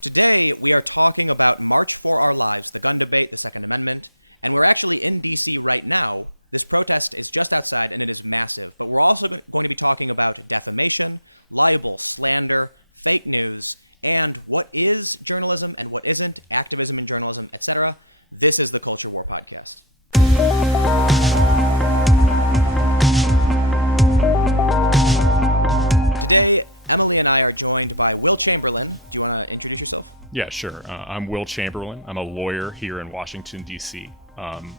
Today, we are talking about March for Our Lives, the gun debate, the Second Amendment, and we're actually in D.C. right now. This protest is just outside, and it is massive, but we're also going to be talking about defamation, libel, slander, fake news, and what is journalism and what isn't, activism in journalism, etc. This is the Culture War Podcast. Today, Emily and I are joined by Will Chamberlain. Do you want to introduce yourself? Yeah, sure. I'm Will Chamberlain. I'm a lawyer here in Washington, D.C.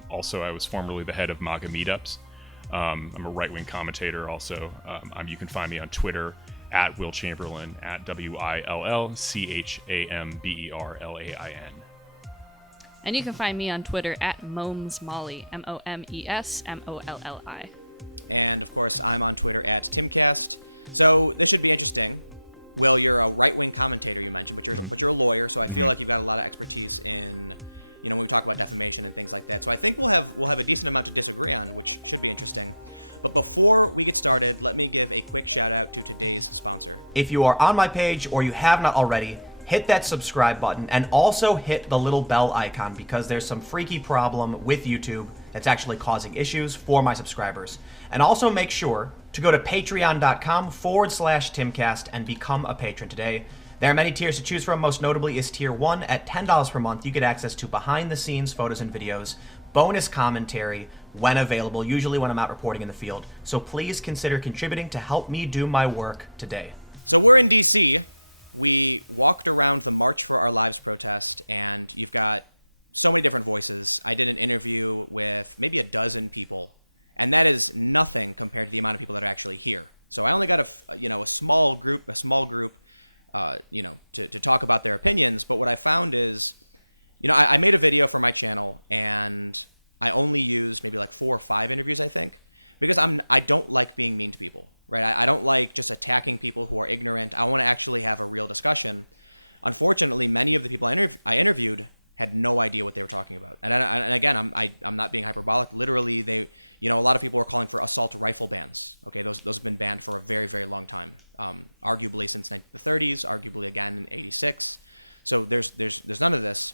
Also, I was formerly the head of MAGA Meetups. I'm a right-wing commentator also. You can find me on Twitter at Will Chamberlain, at WILLCHAMBERLAIN. And you can find me on Twitter at MomesMolly, MOMESMOLLI. And, of course, I'm on Twitter at Timcast. So this should be interesting. Will, you're a right-wing commentator, you mentioned, but you're a lawyer, so I feel like you've got a lot of expertise in, when we talk about defamation and things like that. So I think we'll have a decent amount to disagree on, which should be interesting. But before we get started, let me give a quick shout out to today's sponsor. If you are on my page or you have not already, hit that subscribe button and also hit the little bell icon because there's some freaky problem with YouTube that's actually causing issues for my subscribers. And also make sure to go to patreon.com/Timcast and become a patron today. There are many tiers to choose from. Most notably is tier 1 at $10 per month. You get access to behind the scenes photos and videos, bonus commentary when available, usually when I'm out reporting in the field. So please consider contributing to help me do my work today. So we're in DC. We walked around the March for Our Lives protest, and you've got so many different voices. I did an interview with maybe a dozen people, and that is nothing compared to the amount of people that are actually here. So I only got a small group, to talk about their opinions. But what I found is, I made a video for my channel, and I only used maybe like 4 or 5 interviews, I think, because I don't like being mean to people, right? I don't like just attacking people who are ignorant. I want to actually have a real discussion. Unfortunately, many of the people I interviewed had no idea what they were talking about. And again, I'm not being hyperbolic. Literally, a lot of people were calling for assault rifle bans. Okay, those have been banned for a very, very long time, arguably since the 30s, arguably again in '86. So there's none of this.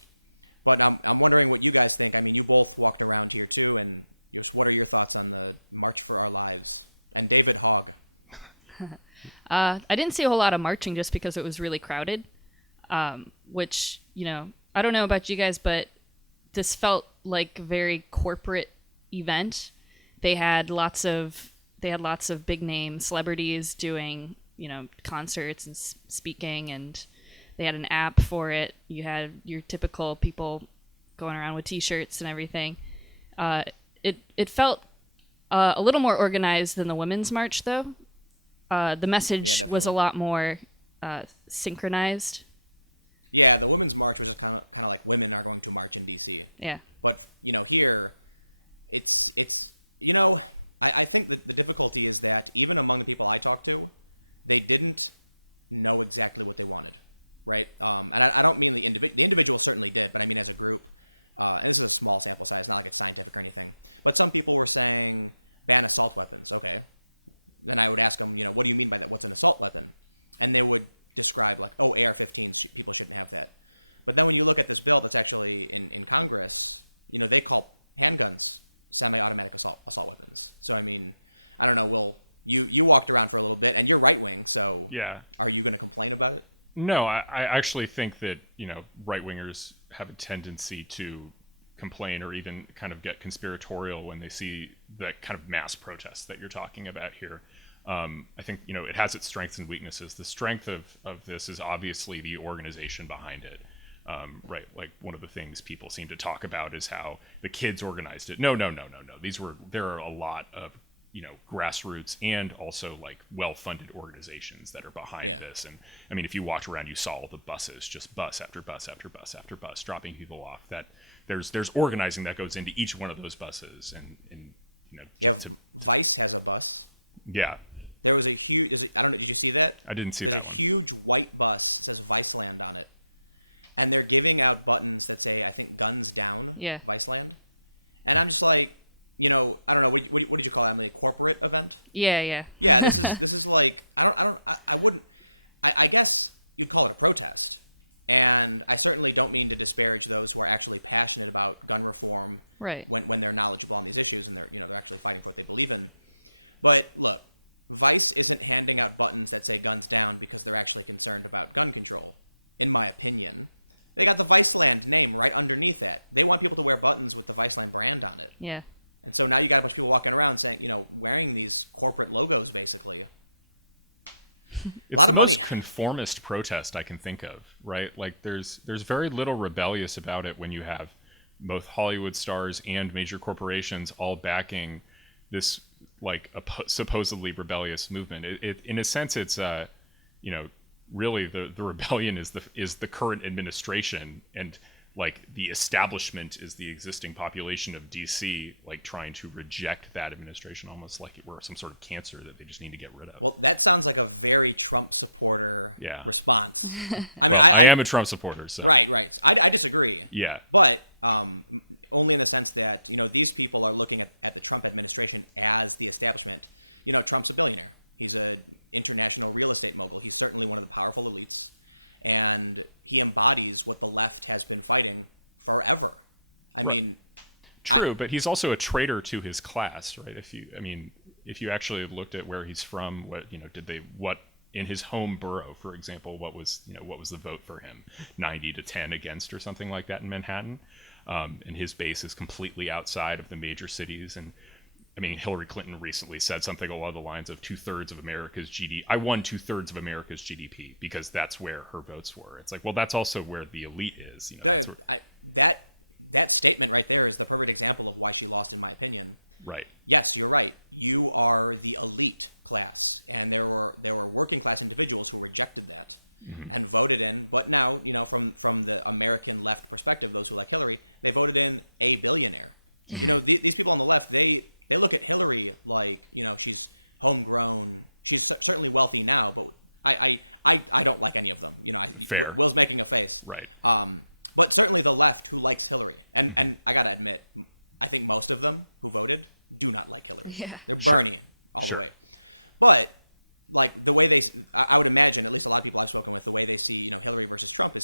But I'm wondering what you guys think. I mean, you both walked around here too, and what are your thoughts on the March for Our Lives? And David Hogg. I didn't see a whole lot of marching just because it was really crowded, which, I don't know about you guys, but this felt like a very corporate event. They had lots of big name celebrities doing, concerts and speaking, and they had an app for it. You had your typical people going around with T-shirts and everything. It felt a little more organized than the Women's March, though. The message was a lot more synchronized. Yeah, the Women's March was just kind of like women are going to march in D.C. Yeah. But, here, it's I think that the difficulty is that even among the people I talked to, they didn't know exactly what they wanted, right? And I don't mean the individual certainly did, but I mean as a group. And this is a small sample size, not like it's scientific or anything. But some people were saying, ban assault weapons. Okay. Then I would ask them, what do you mean by that? What's an assault weapon? And they would describe like, AR-15s, people shouldn't have that. But then when you look at this bill that's actually in Congress, they call handguns semi-automatic assault weapons. So, I mean, I don't know, Will, you walked around for a little bit, and you're right-wing, so yeah. Are you going to complain about it? No, I actually think that, right-wingers have a tendency to complain or even kind of get conspiratorial when they see the kind of mass protests that you're talking about here. I think, it has its strengths and weaknesses. The strength of this is obviously the organization behind it. Right, like one of the things people seem to talk about is how the kids organized it. No. There are a lot of, grassroots and also like well-funded organizations that are behind this. And I mean, if you walked around, you saw all the buses, just bus after bus after bus after bus, dropping people off. That there's organizing that goes into each one of those buses. And Vice has a bus. Yeah. There was a huge, I don't know, did you see that? I didn't see There's that a one. huge white bus, it says Viceland on it. And they're giving out buttons that say, I think, guns down, Viceland. And I'm just like, I don't know, what did you call it, Emily? A corporate event? Yeah. Yeah, this is like, I guess you'd call it a protest. And I certainly don't mean to disparage those who are actually passionate about gun reform Right. when they're knowledgeable on these issues and they're actually fighting for what they believe in. But look, Vice isn't handing out buttons that say guns down because they're actually concerned about gun control, in my opinion. They got the Viceland name right underneath that. They want people to wear buttons with the Viceland brand on it. Yeah. And so now you got a bunch of people walking around saying, wearing these corporate logos, basically. It's a lot of the money. most conformist protest I can think of, right? Like there's very little rebellious about it when you have both Hollywood stars and major corporations all backing this like a supposedly rebellious movement. It in a sense, it's really the rebellion is the current administration, and like the establishment is the existing population of DC, like trying to reject that administration almost like it were some sort of cancer that they just need to get rid of. Well, that sounds like a very Trump supporter Yeah. response. I mean, Well, I am a Trump supporter, so Right. I disagree. yeah. But only in the sense that, these people are looking at the Trump administration as the establishment. Trump's a billionaire. He's an international real estate mogul. He's certainly one of the powerful elites. And he embodies what the left has been fighting forever. I mean... True, but he's also a traitor to his class, right? If you actually looked at where he's from, what in his home borough, for example, what was the vote for him? 90-10 against or something like that in Manhattan. And his base is completely outside of the major cities. And I mean, Hillary Clinton recently said something along the lines of 2/3 of America's GDP. I won 2/3 of America's GDP because that's where her votes were. It's like, well, that's also where the elite is. That statement right there is the perfect example of why she lost, in my opinion. Right. Yes, you're right. You are the elite class, and there were working class individuals who rejected that and voted in. But now, from the American left perspective, those who like Hillary, they voted in a billionaire. These people on the left, they look at Hillary like, she's homegrown. She's certainly wealthy now, but I don't like any of them. Fair. Will's making a face. Right. But certainly the left who likes Hillary, and I gotta admit, I think most of them who voted do not like Hillary. Yeah. They're Bernie all the way. But like the way I would imagine, at least a lot of people I've spoken with, the way they see Hillary versus Trump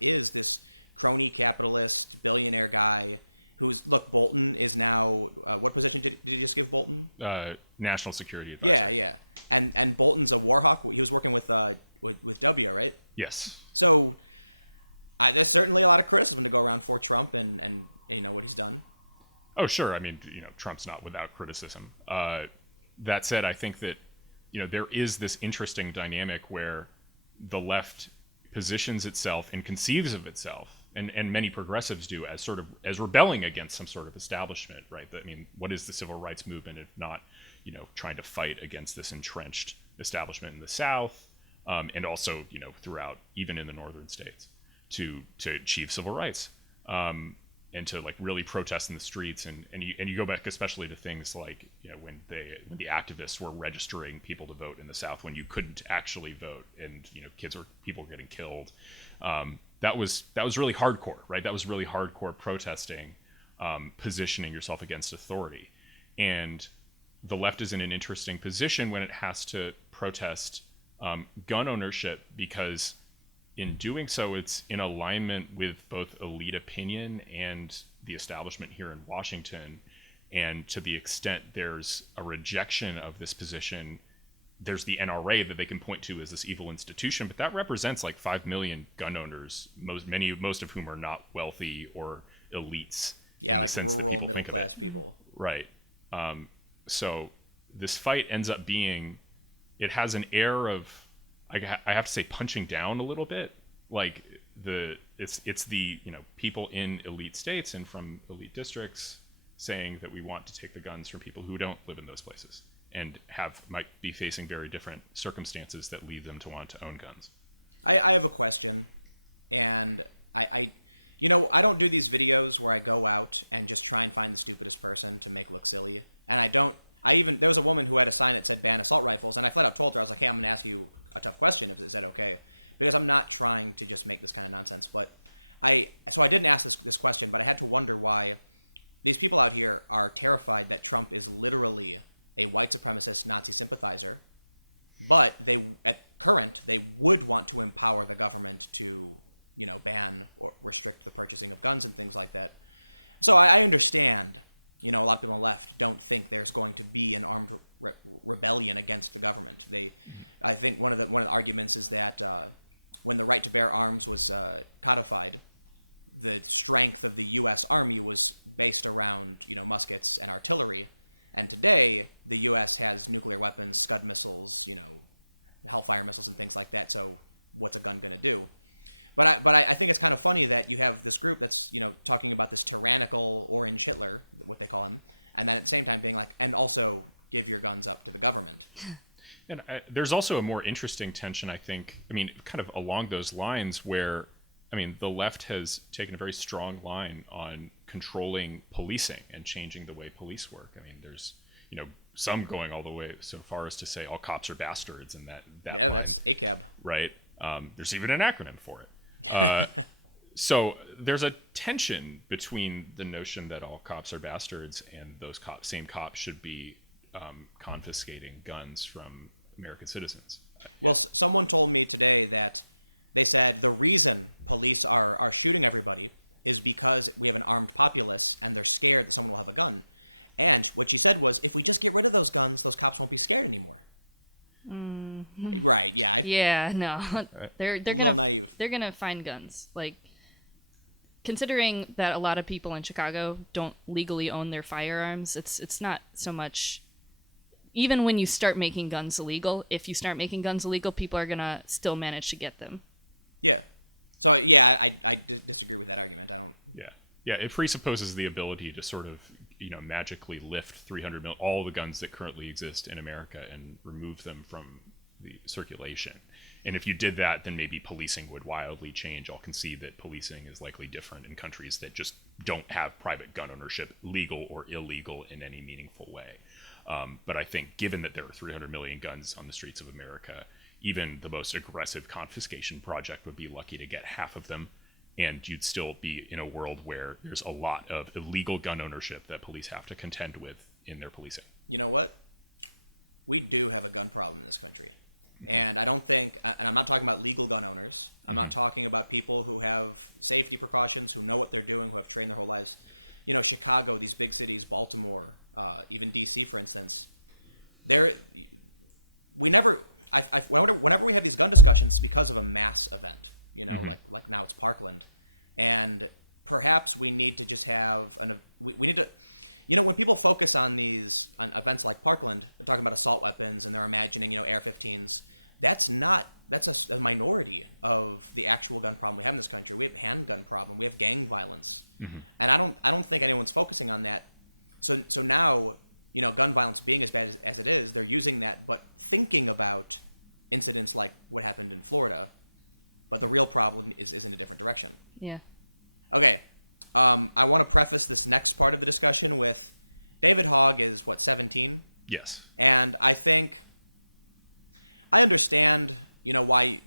is this crony capitalist billionaire guy. Bolton is now, what position did you just give Bolton? National security advisor. Yeah. And Bolton's a war hawk. He was working with W, right? Yes. So there's certainly a lot of criticism to go around for Trump and what he's done. Oh, sure. I mean, Trump's not without criticism. That said, I think that, there is this interesting dynamic where the left positions itself and conceives of itself, and many progressives do, as rebelling against some sort of establishment, right? I mean, what is the civil rights movement if not, trying to fight against this entrenched establishment in the South, and also, throughout, even in the northern states, to achieve civil rights, and to like really protest in the streets, and you go back especially to things like when the activists were registering people to vote in the South when you couldn't actually vote, and people were getting killed. That was really hardcore, right? That was really hardcore protesting, positioning yourself against authority. And the left is in an interesting position when it has to protest gun ownership, because in doing so, it's in alignment with both elite opinion and the establishment here in Washington. And to the extent there's a rejection of this position, there's the NRA that they can point to as this evil institution, but that represents like 5 million gun owners, most of whom are not wealthy or elites. Yeah, like rural middle class people. Right. So this fight ends up being, it has an air of, I have to say, punching down a little bit. Like it's the people in elite states and from elite districts saying that we want to take the guns from people who don't live in those places and might be facing very different circumstances that lead them to want to own guns. I have a question, and I don't do these videos where I go out and just try and find the stupidest person to make look silly. And there was a woman who had a sign that said ban assault rifles, and I flat out told her, I was like, hey, I'm going to ask you a tough question. Is that okay? Because I'm not trying to just make this kind of nonsense. But I didn't ask this question, but I had to wonder why these people out here are terrified that Trump is literally a white supremacist Nazi sympathizer, but they would want to empower the government to ban or restrict the purchasing of guns and things like that. So I understand, a lot of people on the left don't think there's going to be an armed rebellion against the government. I think one of the arguments is that when the right to bear arms was codified, the strength of the U.S. Army was based around, muskets and artillery. And today, the U.S. has nuclear weapons, Scud missiles, Hellfire missiles and things like that. So what's a gun going to do? But I think it's kind of funny that you have this group that's, talking about this tyrannical orange Hitler, what they call him, and then at the same time being like, and also give your guns up to the government. And there's also a more interesting tension, I think, kind of along those lines where, the left has taken a very strong line on controlling policing and changing the way police work. There's, some going all the way so far as to say all cops are bastards, and that yeah, line, that's ACAB. right? There's even an acronym for it. So there's a tension between the notion that all cops are bastards and those same cops should be confiscating guns from American citizens. Well, someone told me today that they said the reason police are shooting everybody is because we have an armed populace and they're scared that someone will have a gun. And what she said was, if we just get rid of those guns, those cops won't be scared anymore. Mm-hmm. Right, yeah. Yeah, no. They're a little naive. They're going to find guns. Like, considering that a lot of people in Chicago don't legally own their firearms, it's not so much... Even when you start making guns illegal, if you start making guns illegal, people are going to still manage to get them. Yeah. So, yeah, I disagree with that argument. I don't... Yeah, it presupposes the ability to sort of, magically lift 300 mil, all the guns that currently exist in America and remove them from the circulation. And if you did that, then maybe policing would wildly change. I'll concede that policing is likely different in countries that just don't have private gun ownership, legal or illegal, in any meaningful way. But I think given that there are 300 million guns on the streets of America, even the most aggressive confiscation project would be lucky to get half of them. And you'd still be in a world where there's a lot of illegal gun ownership that police have to contend with in their policing. You know what? We do have a gun problem in this country. And I don't think, and I'm not talking about legal gun owners. I'm not talking about people who have safety precautions, who know what they're doing, who have trained their whole lives. Chicago, these big cities, Baltimore, even DC, for instance. Whenever we have these gun discussions, because of a mass event. Like now it's Parkland, and perhaps we need to just have we need to, when people focus on events like Parkland, they're talking about assault weapons and they're imagining, AR-15s. That's a minority of the actual gun problem we have in this country. We have handgun problem. We have gang violence, and I don't think anyone's focusing on that. So now, gun violence being as bad as it is, they're using that, but thinking about incidents like what happened in Florida. But the real problem is in a different direction. Yeah. Okay. I want to preface this next part of the discussion with David Hogg is, 17? Yes. And I think I understand, why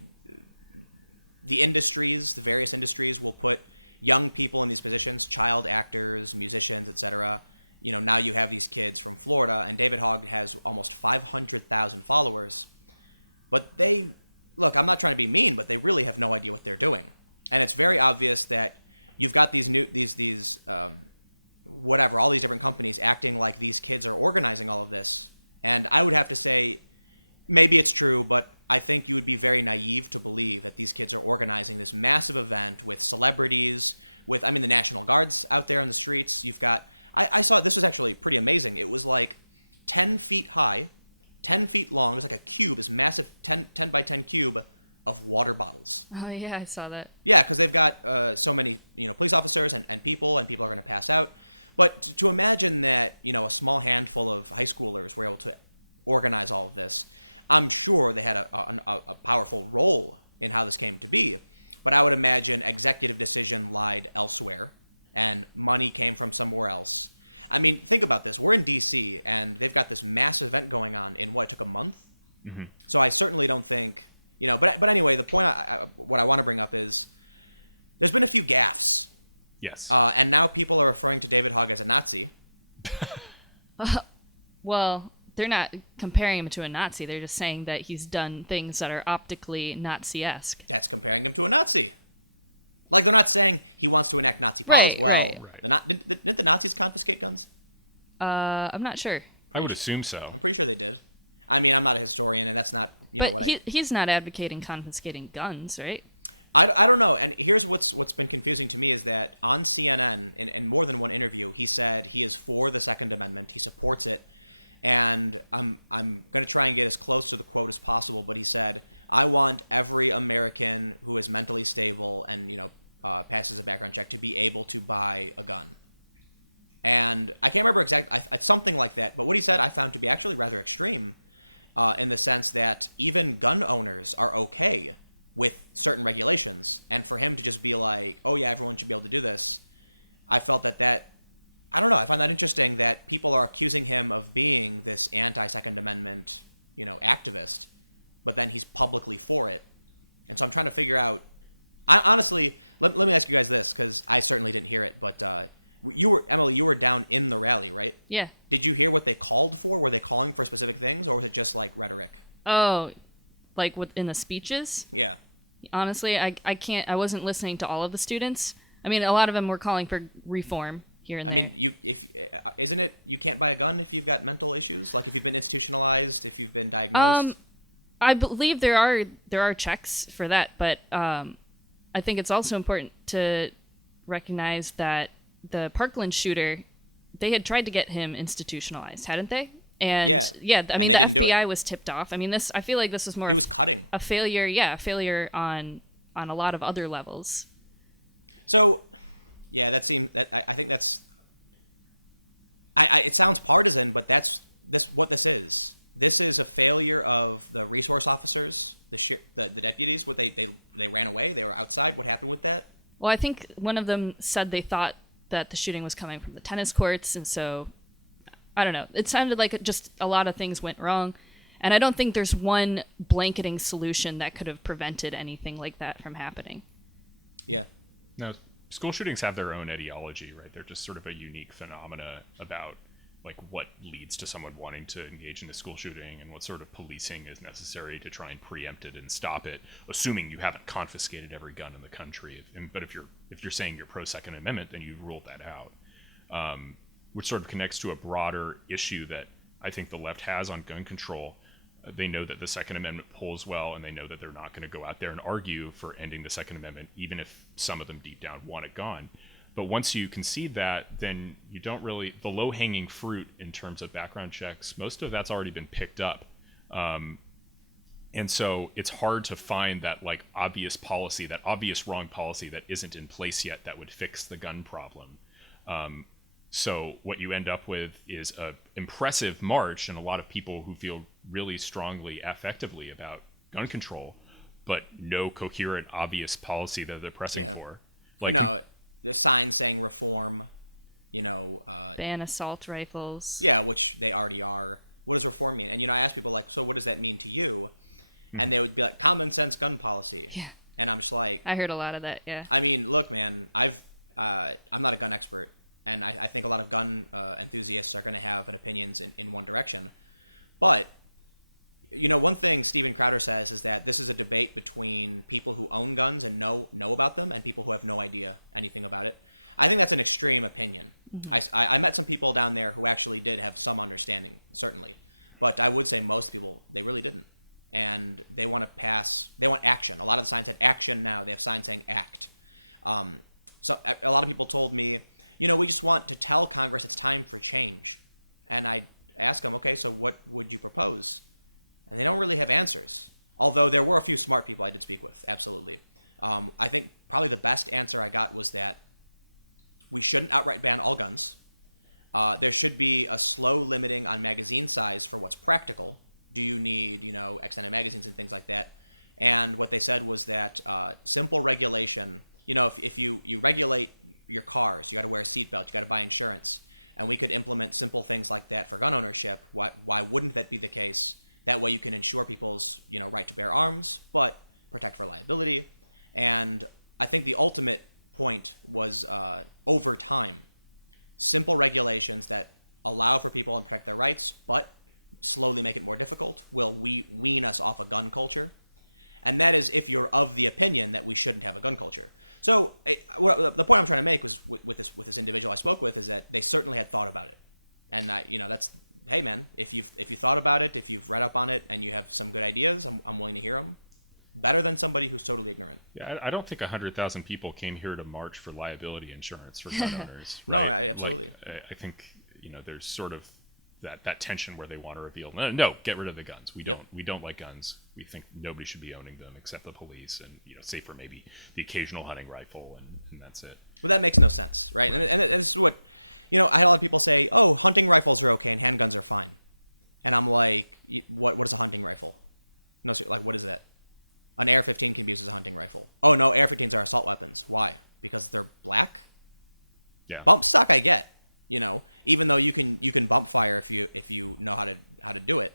the various industries will put young people in these positions, child actors, musicians, etc. Now you have these kids from Florida, and David Hogg has almost 500,000 followers. But look, I'm not trying to be mean, but they really have no idea what they're doing. And it's very obvious that you've got all these different companies acting like these kids are organizing all of this. And I would have to say, maybe it's true, but I think you would be very naive to believe that these kids are organizing this massive event with celebrities, with, the National Guard's out there on the streets. You've got, I saw, this was actually pretty amazing. It was like 10 feet high, 10 feet long. It was like a cube, this massive 10 by 10 cube of water bottles. Oh, yeah, I saw that. Yeah, because they've got so many, police officers and people are going to pass out. But to imagine that, a small handful of high schoolers were able to organize all of this, I'm sure they had a powerful role in how this came to be. But I would imagine executive decision lied elsewhere, and money came from somewhere else. Think about this. We're in D.C., and they've got this massive event going on in, it took a month? Mm-hmm. So I certainly don't think, but anyway, the point, what I want to bring up is there's been a few gaffes. Yes. And now people are referring to David Hogg as a Nazi. Well, they're not comparing him to a Nazi. They're just saying that he's done things that are optically Nazi-esque. That's comparing him to a Nazi. Like, they're not saying he wants to enact Nazi policy. Right. Didn't the Nazis confiscate guns? I'm not sure. I would assume so. I'm pretty sure they did. I mean, I'm not a historian, and that's not He's not advocating confiscating guns, right? I don't know. And here's what's been confusing to me is that on CNN, in more than one interview, he said he is for the Second Amendment. He supports it. And I'm going to try and get as close to the quote as possible, but he said, I want every American who is mentally stable and, passes a background check to be able to buy a gun. And I can't remember exactly, it's something like that, but what he said I found to be actually rather extreme in the sense that even gun owners are okay with certain regulations. And for him to just be like, oh yeah, everyone should be able to do this, I felt that I don't know. I find that interesting that people are accusing him of being this anti-Second Amendment, activist, but then he's publicly for it. And so I'm trying to figure out. Honestly, let me ask you guys this, because I certainly didn't hear it, but Emily, you were down in the rally, right? Yeah. Did you hear what they called for? Were they calling for specific things, or was it just like rhetoric? Oh, like in the speeches? Yeah. Honestly, I can't. I wasn't listening to all of the students. I mean, a lot of them were calling for reform. Here and there. I mean, isn't it you can't buy a gun if you've got mental issues? Like if you've been institutionalized, if you've been diagnosed? I believe there are checks for that, but I think it's also important to recognize that the Parkland shooter, they had tried to get him institutionalized, hadn't they? And I mean, the FBI was tipped off. I mean, I feel like this was more he was cutting a failure. Yeah, a failure on a lot of other levels. So. Yeah, I think that's. It sounds partisan, but that's what this is. This is a failure of the resource officers, the deputies. What they ran away. They were outside. What happened with that? Well, I think one of them said they thought that the shooting was coming from the tennis courts, and so I don't know. It sounded like just a lot of things went wrong, and I don't think there's one blanketing solution that could have prevented anything like that from happening. Yeah. No. School shootings have their own etiology, right? They're just sort of a unique phenomena about like what leads to someone wanting to engage in a school shooting and what sort of policing is necessary to try and preempt it and stop it, assuming you haven't confiscated every gun in the country. But if you're saying you're pro Second Amendment, then you ruled that out, which sort of connects to a broader issue that I think the left has on gun control. They know that the Second Amendment polls well, and they know that they're not going to go out there and argue for ending the Second Amendment, even if some of them deep down want it gone. But once you concede that, then you don't really, the low-hanging fruit in terms of background checks, most of that's already been picked up. And so it's hard to find that like obvious policy, that obvious wrong policy that isn't in place yet that would fix the gun problem. So what you end up with is an impressive march and a lot of people who feel really strongly affectively about gun control, but no coherent, obvious policy that they're pressing for. Like, no, the signs saying reform, ban assault rifles. Yeah, which they already are. What does reform mean? And I ask people like, so what does that mean to you? And they would be like, common sense gun policy. Yeah. And I'm just like, I heard a lot of that. Yeah. I mean, look, man, I'm not a gun expert. And I think a lot of gun enthusiasts are going to have an opinions in one direction. But, one thing Steven Crowder says is that this is a debate between people who own guns and know about them and people who have no idea anything about it. I think that's an extreme opinion. Mm-hmm. I met some people down there who actually did have some understanding, certainly. But I would say most people, they really didn't. And they want action. A lot of the signs said action now. They have signs saying act. So a lot of people told me, we just want to tell Congress it's time for change. And I ask them, okay, so what would you propose? And they don't really have answers. Although there were a few smart people I did speak with, absolutely. I think probably the best answer I got was that we shouldn't outright ban all guns. There should be a slow limiting on magazine size for what's practical. Do you need, extended magazines and things like that? And what they said was that simple regulation, if you regulate your cars, you got to wear a seatbelt, you got to buy insurance, and we could implement simple things like that for gun ownership. Why wouldn't that be the case? That way you can ensure people's right to bear arms, but protect for liability. And I think the ultimate point was over time, simple regulations that allow for people and protect their rights, but slowly make it more difficult will wean us off a gun culture. And that is if you're of the opinion that we shouldn't have a gun culture. So the point I'm trying to make was with this individual I spoke with is that they certainly had thought about it. And that's, hey man, if you thought about it, if you've read up on it and you have some good ideas, I'm willing to hear them. Better than somebody who's totally ignorant. Yeah, I don't think 100,000 people came here to march for liability insurance for gun owners. Right? No, absolutely. Like, I think there's sort of that tension where they want to reveal no, get rid of the guns. We don't like guns. We think nobody should be owning them except the police, and save for maybe the occasional hunting rifle, and that's it. Well, that makes no sense, right? And this is what I had a lot of people say. Oh, hunting rifles are okay and handguns are fine, and I'm like, what is a hunting rifle? No, like what is that? An AR-15 can be used as a hunting rifle. Oh no, AR-15s are assault weapons. Why? Because they're black? Yeah. Bump stock I get, even though you can bump fire if you know how to do it.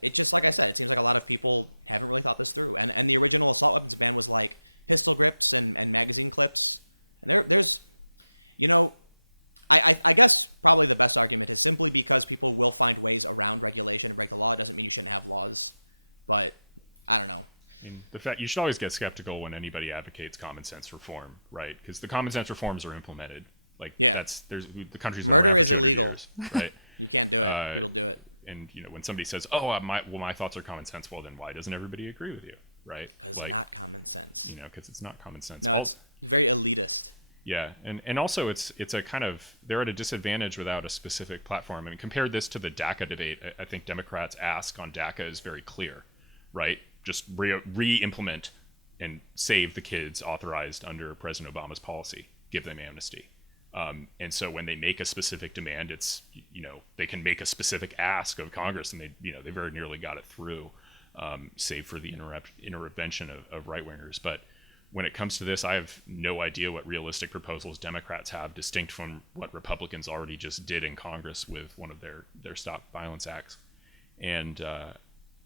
It just, like I said, it seems like a lot of people haven't really thought this through. And the original assault weapons ban was like pistol grips and magazine clips. And there's I guess probably the best argument is simply because people will find ways around regulation and break the law. It doesn't mean you shouldn't have laws. But I don't know. The fact you should always get skeptical when anybody advocates common sense reform, right? Because the common sense reforms are implemented. Like, the country's murder is illegal, years, right? You can't do it. People do it. And when somebody says, "Oh, my thoughts are common sense," well, then why doesn't everybody agree with you, right? Because it's not common sense. Because it's not common sense. No, it's very elitist. Yeah, and also it's a kind of, they're at a disadvantage without a specific platform. I mean, compared this to the DACA debate, I think Democrats' ask on DACA is very clear, right? Just re-implement and save the kids authorized under President Obama's policy, give them amnesty. And so when they make a specific demand, it's, they can make a specific ask of Congress, and they very nearly got it through, save for the intervention of right-wingers. But when it comes to this, I have no idea what realistic proposals Democrats have, distinct from what Republicans already just did in Congress with one of their Stop Violence Acts. And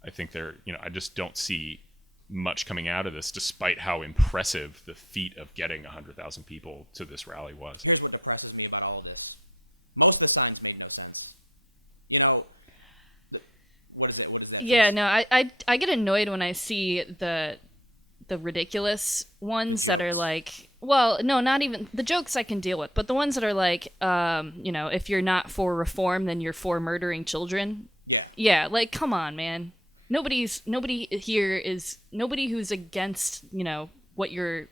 I think I just don't see much coming out of this, despite how impressive the feat of getting 100,000 people to this rally was. Here's what depresses me about all of this. Most of the signs made no sense. What is it? What is that? Yeah, face? no, I get annoyed when I see the ridiculous ones that are like, well, no, not even the jokes I can deal with, but the ones that are like, if you're not for reform, then you're for murdering children. Yeah. Yeah, like, come on, man. Nobody who's against, what you're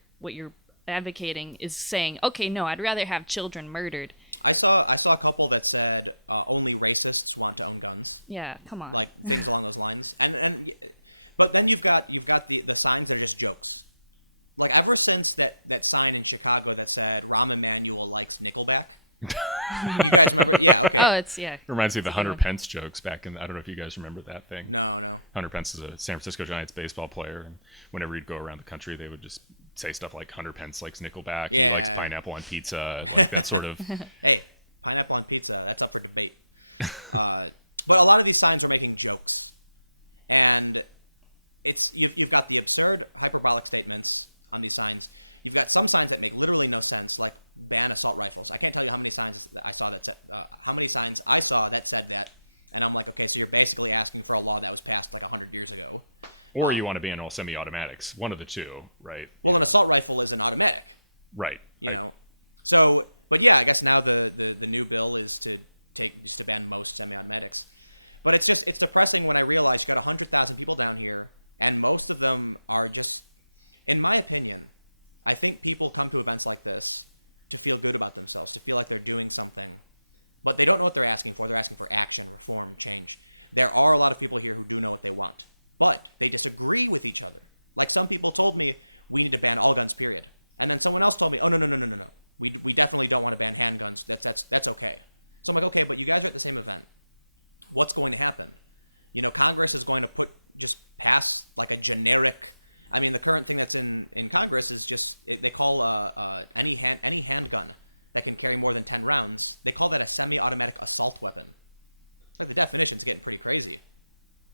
advocating is saying, okay, no, I'd rather have children murdered. I saw a couple that said only racists want to own guns. Yeah, come on. Like things along those lines. But then you've got the signs that are just jokes. Like ever since that sign in Chicago that said Rahm Emanuel likes Nickelback. You guys remember? Yeah, okay. Oh, yeah. Reminds me of the Hunter Pence jokes back in, I don't know if you guys remember that thing. No. Hunter Pence is a San Francisco Giants baseball player, and whenever he'd go around the country, they would just say stuff like Hunter Pence likes Nickelback, yeah. He likes pineapple on pizza, like that sort of. Hey, pineapple on pizza, that's up for debate. But a lot of these signs are making jokes, and you've got the absurd hyperbolic statements on these signs. You've got some signs that make literally no sense, like ban assault rifles. I can't tell you how many signs I saw that said that, and I'm like, okay, so you're basically asking for a law that was passed like 100 years ago. Or you want to ban all semi-automatics, one of the two, right? Well, an assault rifle is an automatic, right? You know, so but yeah, I guess now the new bill is to ban most semi-automatics. But it's depressing when I realize you got 100,000 people down here, and most of them are just, in my opinion, I think people come to events like this to feel good about themselves, to feel like they're doing something, but they don't know what they're asking for. They're asking for action, reform, change. There are a lot of people here who do know what they want, but they disagree with each other. Like some people told me, we need to ban all guns, period. And then someone else told me, oh, no. We definitely don't want to ban handguns. That's okay. So I'm like, okay, but you guys are at the same event. What's going to happen? Congress is going to pass like a generic. I mean, the current thing that's in Congress is they call any handgun that can carry more than 10 rounds, they call that a semi-automatic assault weapon. Like the definition's getting pretty crazy.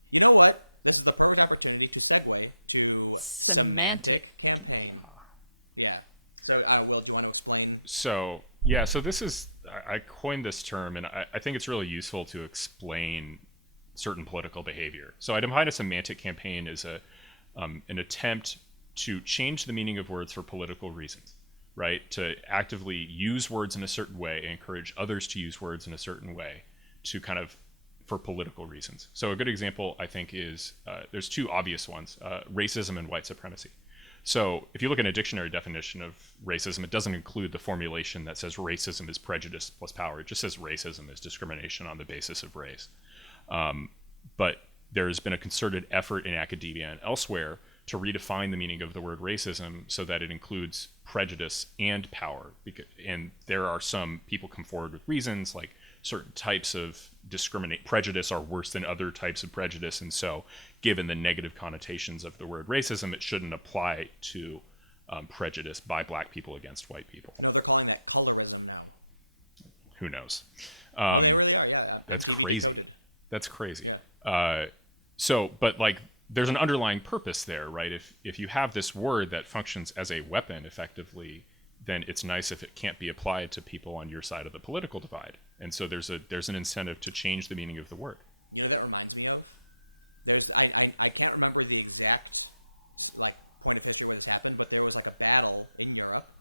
You know what? This is the perfect opportunity to segue to semantic campaign. Yeah. So, Will, do you want to explain? So this is, I coined this term, and I think it's really useful to explain certain political behavior. So I define a semantic campaign as an attempt to change the meaning of words for political reasons, right? To actively use words in a certain way, encourage others to use words in a certain way to kind of for political reasons. So a good example, I think, is there's two obvious ones, racism and white supremacy. So if you look at a dictionary definition of racism, it doesn't include the formulation that says racism is prejudice plus power. It just says racism is discrimination on the basis of race. But there's been a concerted effort in academia and elsewhere to redefine the meaning of the word racism so that it includes prejudice and power. And there are some people come forward with reasons like certain types of prejudice are worse than other types of prejudice, and so given the negative connotations of the word racism, it shouldn't apply to prejudice by black people against white people. No, they're calling that colorism now. Who knows? Oh, they really are. Yeah, MTV crazy. Decoded. That's crazy. Yeah. But like, there's an underlying purpose there, right? If you have this word that functions as a weapon effectively, then it's nice if it can't be applied to people on your side of the political divide. And so there's an incentive to change the meaning of the word. You know, that reminds me of? I can't remember the exact like point of history where this happened, but there was like a battle in Europe,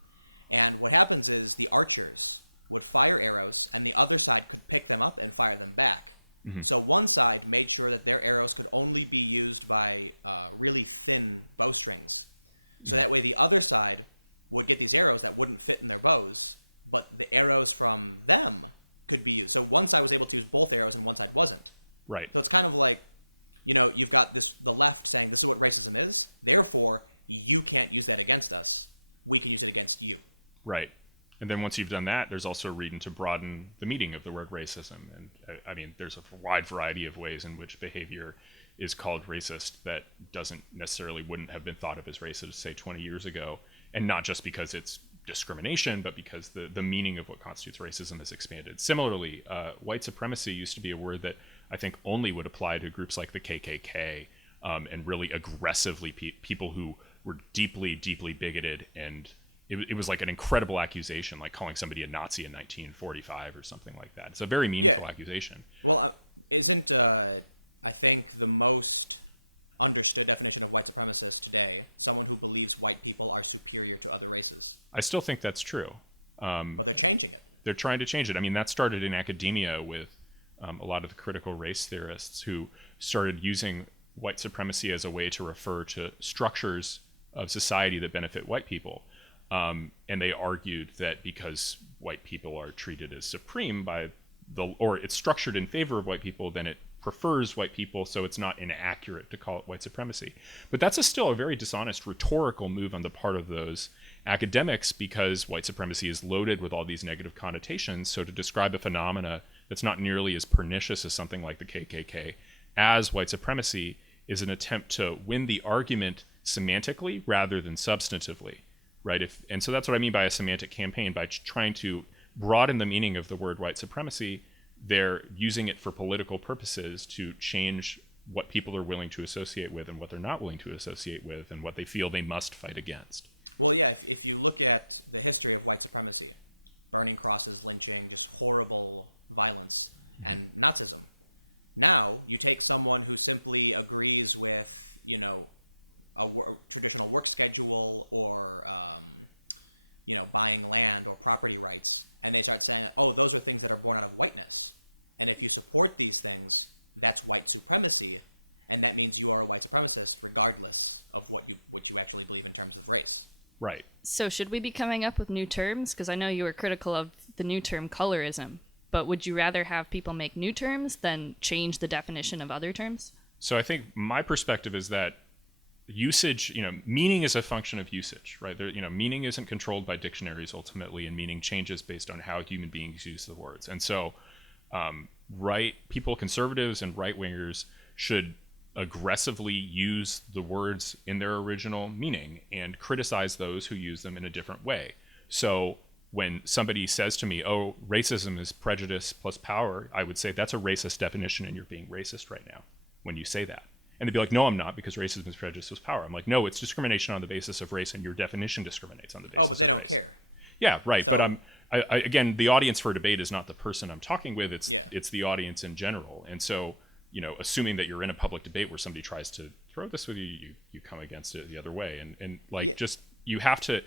and what happens is the archers would fire arrows, and the other side could pick them up and fire them back. Mm-hmm. So one side made sure that their arrows could only be used by really thin bowstrings. So that way the other side would get these arrows that wouldn't fit in their bows, but the arrows from them could be used. So one side was able to use both arrows and one side wasn't. Right. So it's kind of like, you know, you've got the left saying this is what racism is, therefore you can't use that against us. We can use it against you. Right. And then once you've done that, there's also a reason to broaden the meaning of the word racism. And I mean, there's a wide variety of ways in which behavior is called racist that wouldn't have been thought of as racist, say, 20 years ago. And not just because it's discrimination, but because the meaning of what constitutes racism has expanded. Similarly, white supremacy used to be a word that I think only would apply to groups like the KKK and really aggressively people who were deeply, deeply bigoted. And it was like an incredible accusation, like calling somebody a Nazi in 1945 or something like that. It's a very meaningful accusation. Well, isn't I think the most understood definition of white supremacist today someone who believes white people are superior to other races? I still think that's true. But they're changing it. They're trying to change it. I mean, that started in academia with a lot of the critical race theorists who started using white supremacy as a way to refer to structures of society that benefit white people. And they argued that because white people are treated as supreme or it's structured in favor of white people, then it prefers white people, so it's not inaccurate to call it white supremacy. But that's still a very dishonest rhetorical move on the part of those academics, because white supremacy is loaded with all these negative connotations. So to describe a phenomena that's not nearly as pernicious as something like the KKK as white supremacy is an attempt to win the argument semantically rather than substantively, right? And so that's what I mean by a semantic campaign. By trying to broaden the meaning of the word white supremacy, they're using it for political purposes to change what people are willing to associate with and what they're not willing to associate with and what they feel they must fight against. Well, yeah, if you look at the history of white supremacy, burning crosses, lynching, just horrible violence, and Nazism. Now, you take someone who simply agrees with, you know, a traditional work schedule or, you know, buying land or property rights, and they start saying, oh, those are things that are born out of whiteness. And if you support these things, that's white supremacy, and that means you are a white supremacist regardless of what you actually believe in terms of race. Right. So should we be coming up with new terms? Because I know you were critical of the new term colorism, but would you rather have people make new terms than change the definition of other terms? So I think my perspective is that usage, you know, meaning is a function of usage, right? There, you know, meaning isn't controlled by dictionaries ultimately, and meaning changes based on how human beings use the words. And so, conservatives and right wingers should aggressively use the words in their original meaning and criticize those who use them in a different way. So when somebody says to me, oh, racism is prejudice plus power, I would say that's a racist definition and you're being racist right now when you say that. And they'd be like, no, I'm not, because racism is prejudice plus power. I'm like, no, it's discrimination on the basis of race, and your definition discriminates on the basis of race. Oh, but they don't care. Yeah, right. So, but again, the audience for debate is not the person I'm talking with. It's yeah. It's the audience in general. And so assuming that you're in a public debate where somebody tries to throw this with you, you come against it the other way. And just, you have to,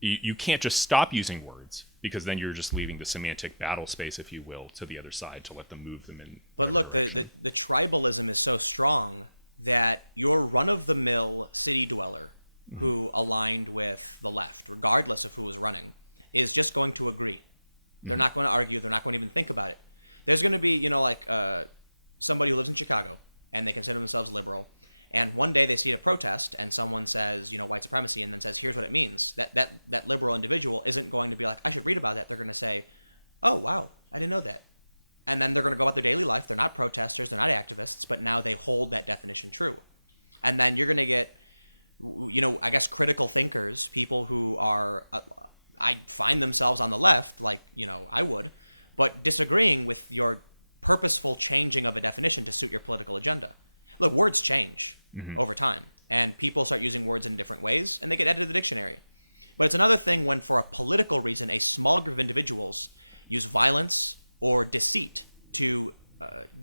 you can't just stop using words, because then you're just leaving the semantic battle space, if you will, to the other side to let them move them in. But look, the tribalism is so strong that your run-of-the-mill city dweller who aligned with the left, regardless of who was running, is just going to agree. They're not going to argue. They're not going to even think about it. There's going to be, somebody who lives in Chicago, and they consider themselves liberal, and one day they see a protest, and someone says, white supremacy, and then says, here's what it means. That liberal individual isn't going to be like, I should read about that. They're going to say, oh, wow, I didn't know that. And then they're going to go about their daily life. They're not protesters. They're not activists, but now they hold that definition true. And then you're going to get, I guess, critical thinkers, people who are, I find themselves on the left, like, I would, but disagreeing with your purposeful changing of a definition to suit your political agenda. Look, words change over time, and people start using words in different ways, and they get added to the dictionary. But it's another thing when, for a political reason, a small group of individuals use violence or deceit to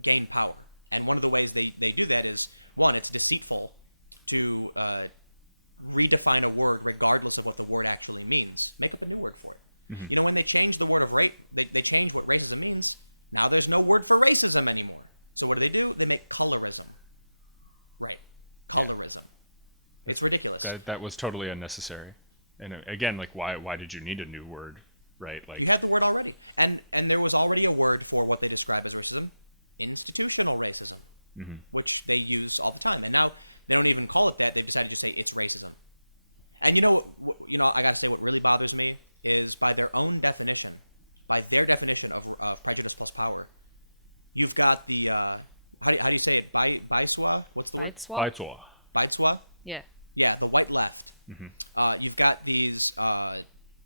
gain power. And one of the ways they do that is, one, it's deceitful to redefine a word regardless of what the word actually means. Make up a new word for it. When they change the word of rape, they change what racism means. Now there's no word for racism anymore. So what do? They make colorism. Right. Colorism. Yeah. It's ridiculous. That was totally unnecessary. And again, like, why did you need a new word, right? Like, you had the word already. And there was already a word for what they describe as racism. Institutional racism. Which they use all the time. And now they don't even call it that. They've decided to say it's racism. And I got to say, what really bothers me is by their definition of prejudice plus power, you've got the, how do you say it? Baiswa? What's the word? Baitswa? Yeah. Yeah, the white left. You've got these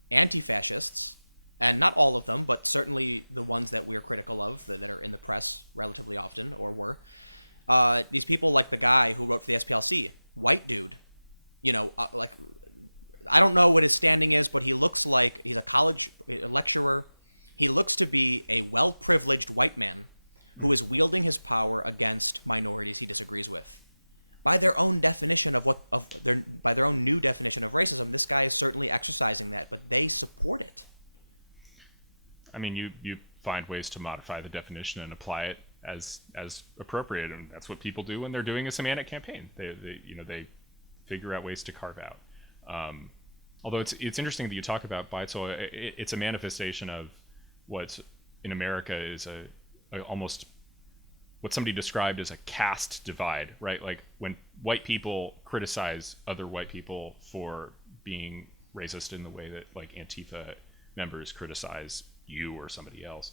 anti-fascists, and not all of them, but certainly the ones that we're critical of, that are in the press relatively often, or were. These people like the guy who wrote for the SPLC, white dude, I don't know what his standing is, but he looks like he's a college lecturer. He looks to be a well-privileged white man who is wielding his power against minorities he disagrees with. By their own definition by their own new definition of racism, this guy is certainly exercising that, but they support it. I mean, you find ways to modify the definition and apply it as appropriate, and that's what people do when they're doing a semantic campaign. They figure out ways to carve out. Although it's interesting that you talk about Beitzel. It's a manifestation of what in America is almost what somebody described as a caste divide, right? Like when white people criticize other white people for being racist in the way that like Antifa members criticize you or somebody else,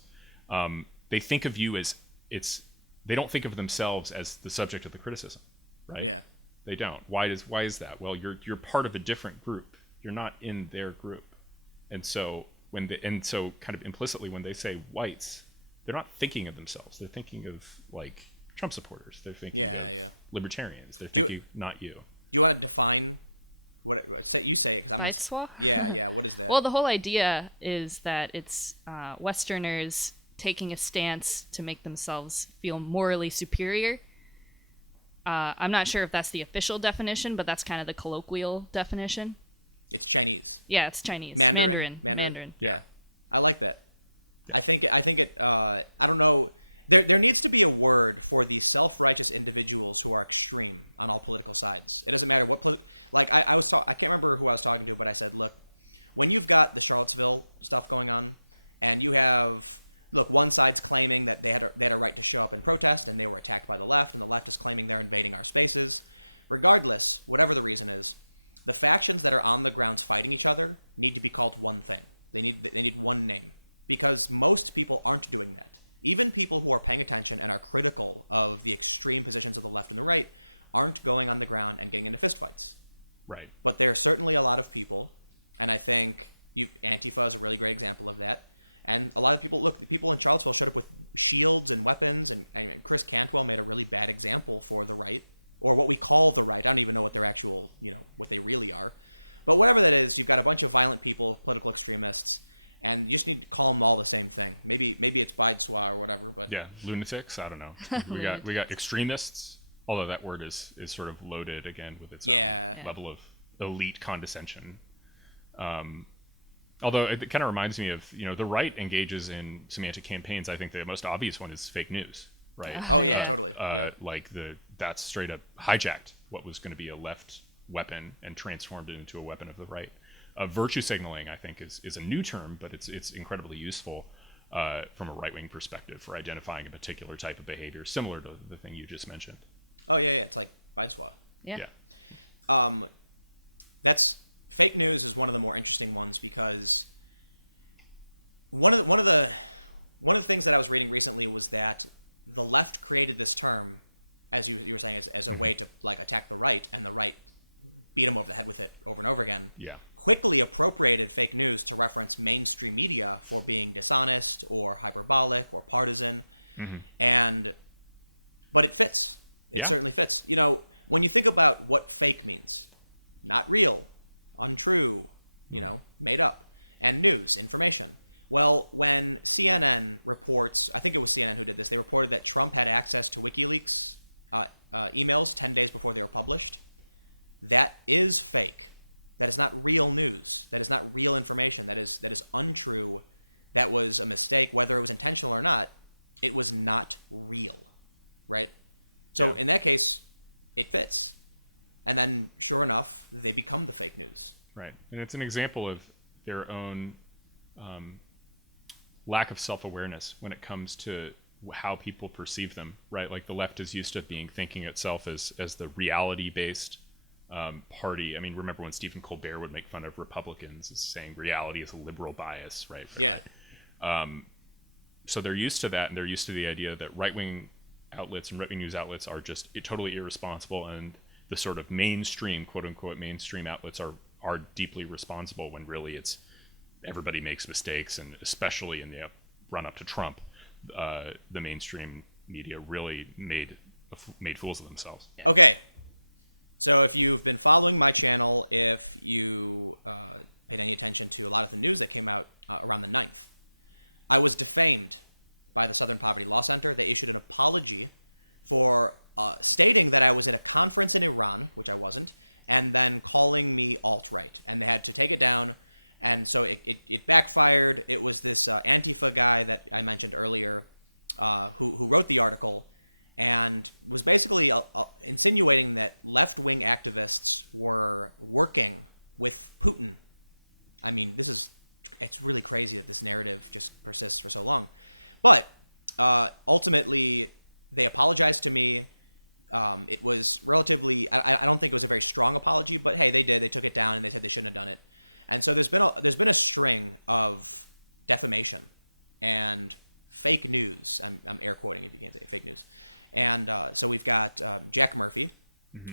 they think of you as they don't think of themselves as the subject of the criticism, right? Yeah. They don't. Why is that? Well, you're part of a different group. You're not in their group. And so kind of implicitly when they say whites, they're not thinking of themselves. They're thinking of like Trump supporters. They're thinking of libertarians. They're thinking not you. Do you want to define what you say it, because I'm Beitzel? Yeah, what is that? Well, the whole idea is that it's Westerners taking a stance to make themselves feel morally superior. I'm not sure if that's the official definition, but that's kind of the colloquial definition. It's Chinese. Yeah, it's Chinese. Mandarin. Yeah, I like that. I think it. I don't know. There needs to be a word for these self-righteous individuals who are extreme on all political sides. It doesn't matter what I can't remember who I was talking to, but I said, look, when you've got the Charlottesville stuff going on, and you have. Look, one side's claiming that they had a right to show up and protest, and they were attacked by the left, and the left is claiming they're invading our spaces. Regardless, whatever the reason is, the factions that are on the grounds fighting each other need to be called one thing. They need one name, because most people aren't doing that. Even people who are paying attention and are critical of the extreme positions of the left and the right aren't going on the ground and getting into fistfights. Right. But there are certainly a lot of people, and I think Antifa is a really great example of that. And a lot of people, the people in Charlottesville showed up with shields and weapons, and Chris Cantwell made a really bad example for the right, or what we call the right. I don't even know what their actual, what they really are. But whatever that is, you've got a bunch of violent people, political extremists, And you just need to call them all the same thing. Maybe it's Bideswa or whatever, but Yeah, lunatics. I don't know. We got extremists. Although that word is sort of loaded again with its own level of elite condescension. Although it kind of reminds me of, the right engages in semantic campaigns. I think the most obvious one is fake news, right? Oh yeah, totally. Like that's straight up hijacked what was going to be a left weapon and transformed it into a weapon of the right. Virtue signaling, I think, is a new term, but it's incredibly useful from a right-wing perspective for identifying a particular type of behavior, similar to the thing you just mentioned. Oh yeah, it's like Bideswa. Yeah. That's fake news is one of the more interesting ones because one of the things that I was reading recently was that the left created this term, as you were saying, as a way to like attack the right, and the right beat them over the head with it over and over again. Yeah. Quickly appropriated fake news to reference mainstream media for being dishonest or hyperbolic or partisan, but it fits. It certainly fits. When you think about what fake means, not real, untrue, made up, and news, information. Well, when CNN reports, I think it was CNN who did this, they reported that Trump had access to WikiLeaks emails 10 days before they were published. That is fake. That is not real news. That is not real information. That is untrue. That was a mistake, whether it was intentional or not. It was not real, right? So in that case, it fits. And then, sure enough, they become the fake news. Right. And it's an example of their own lack of self-awareness when it comes to how people perceive them, right? Like the left is used to thinking itself as the reality-based party. I mean, remember when Stephen Colbert would make fun of Republicans as saying reality is a liberal bias, right? Yeah. So they're used to that, and they're used to the idea that right-wing outlets and right-wing news outlets are just totally irresponsible, and the sort of mainstream, quote-unquote mainstream outlets are deeply responsible, when really it's everybody makes mistakes, and especially in the run-up to Trump, the mainstream media really made fools of themselves. Okay. So if you've been following my channel, if you paid any attention to a lot of the news that came out around the 9th, I was defamed by the Southern Poverty Law Center. They issued an apology for stating that I was at a conference in Iran, which I wasn't, and then calling me alt-right. And they had to take it down, and so it backfired. It was this Antifa guy that I mentioned earlier who wrote the article, and was basically insinuating that left-wing activists were working with Putin. I mean, it's really crazy that this narrative just persists for so long. But ultimately, they apologized to me. It was relatively, I don't think it was a very strong apology, but hey, they did. They took it down, and they said they shouldn't have done it. And so there's been a string of defamation and fake news. I'm air quoting if you can't say fake news. And so we've got Jack Murphy,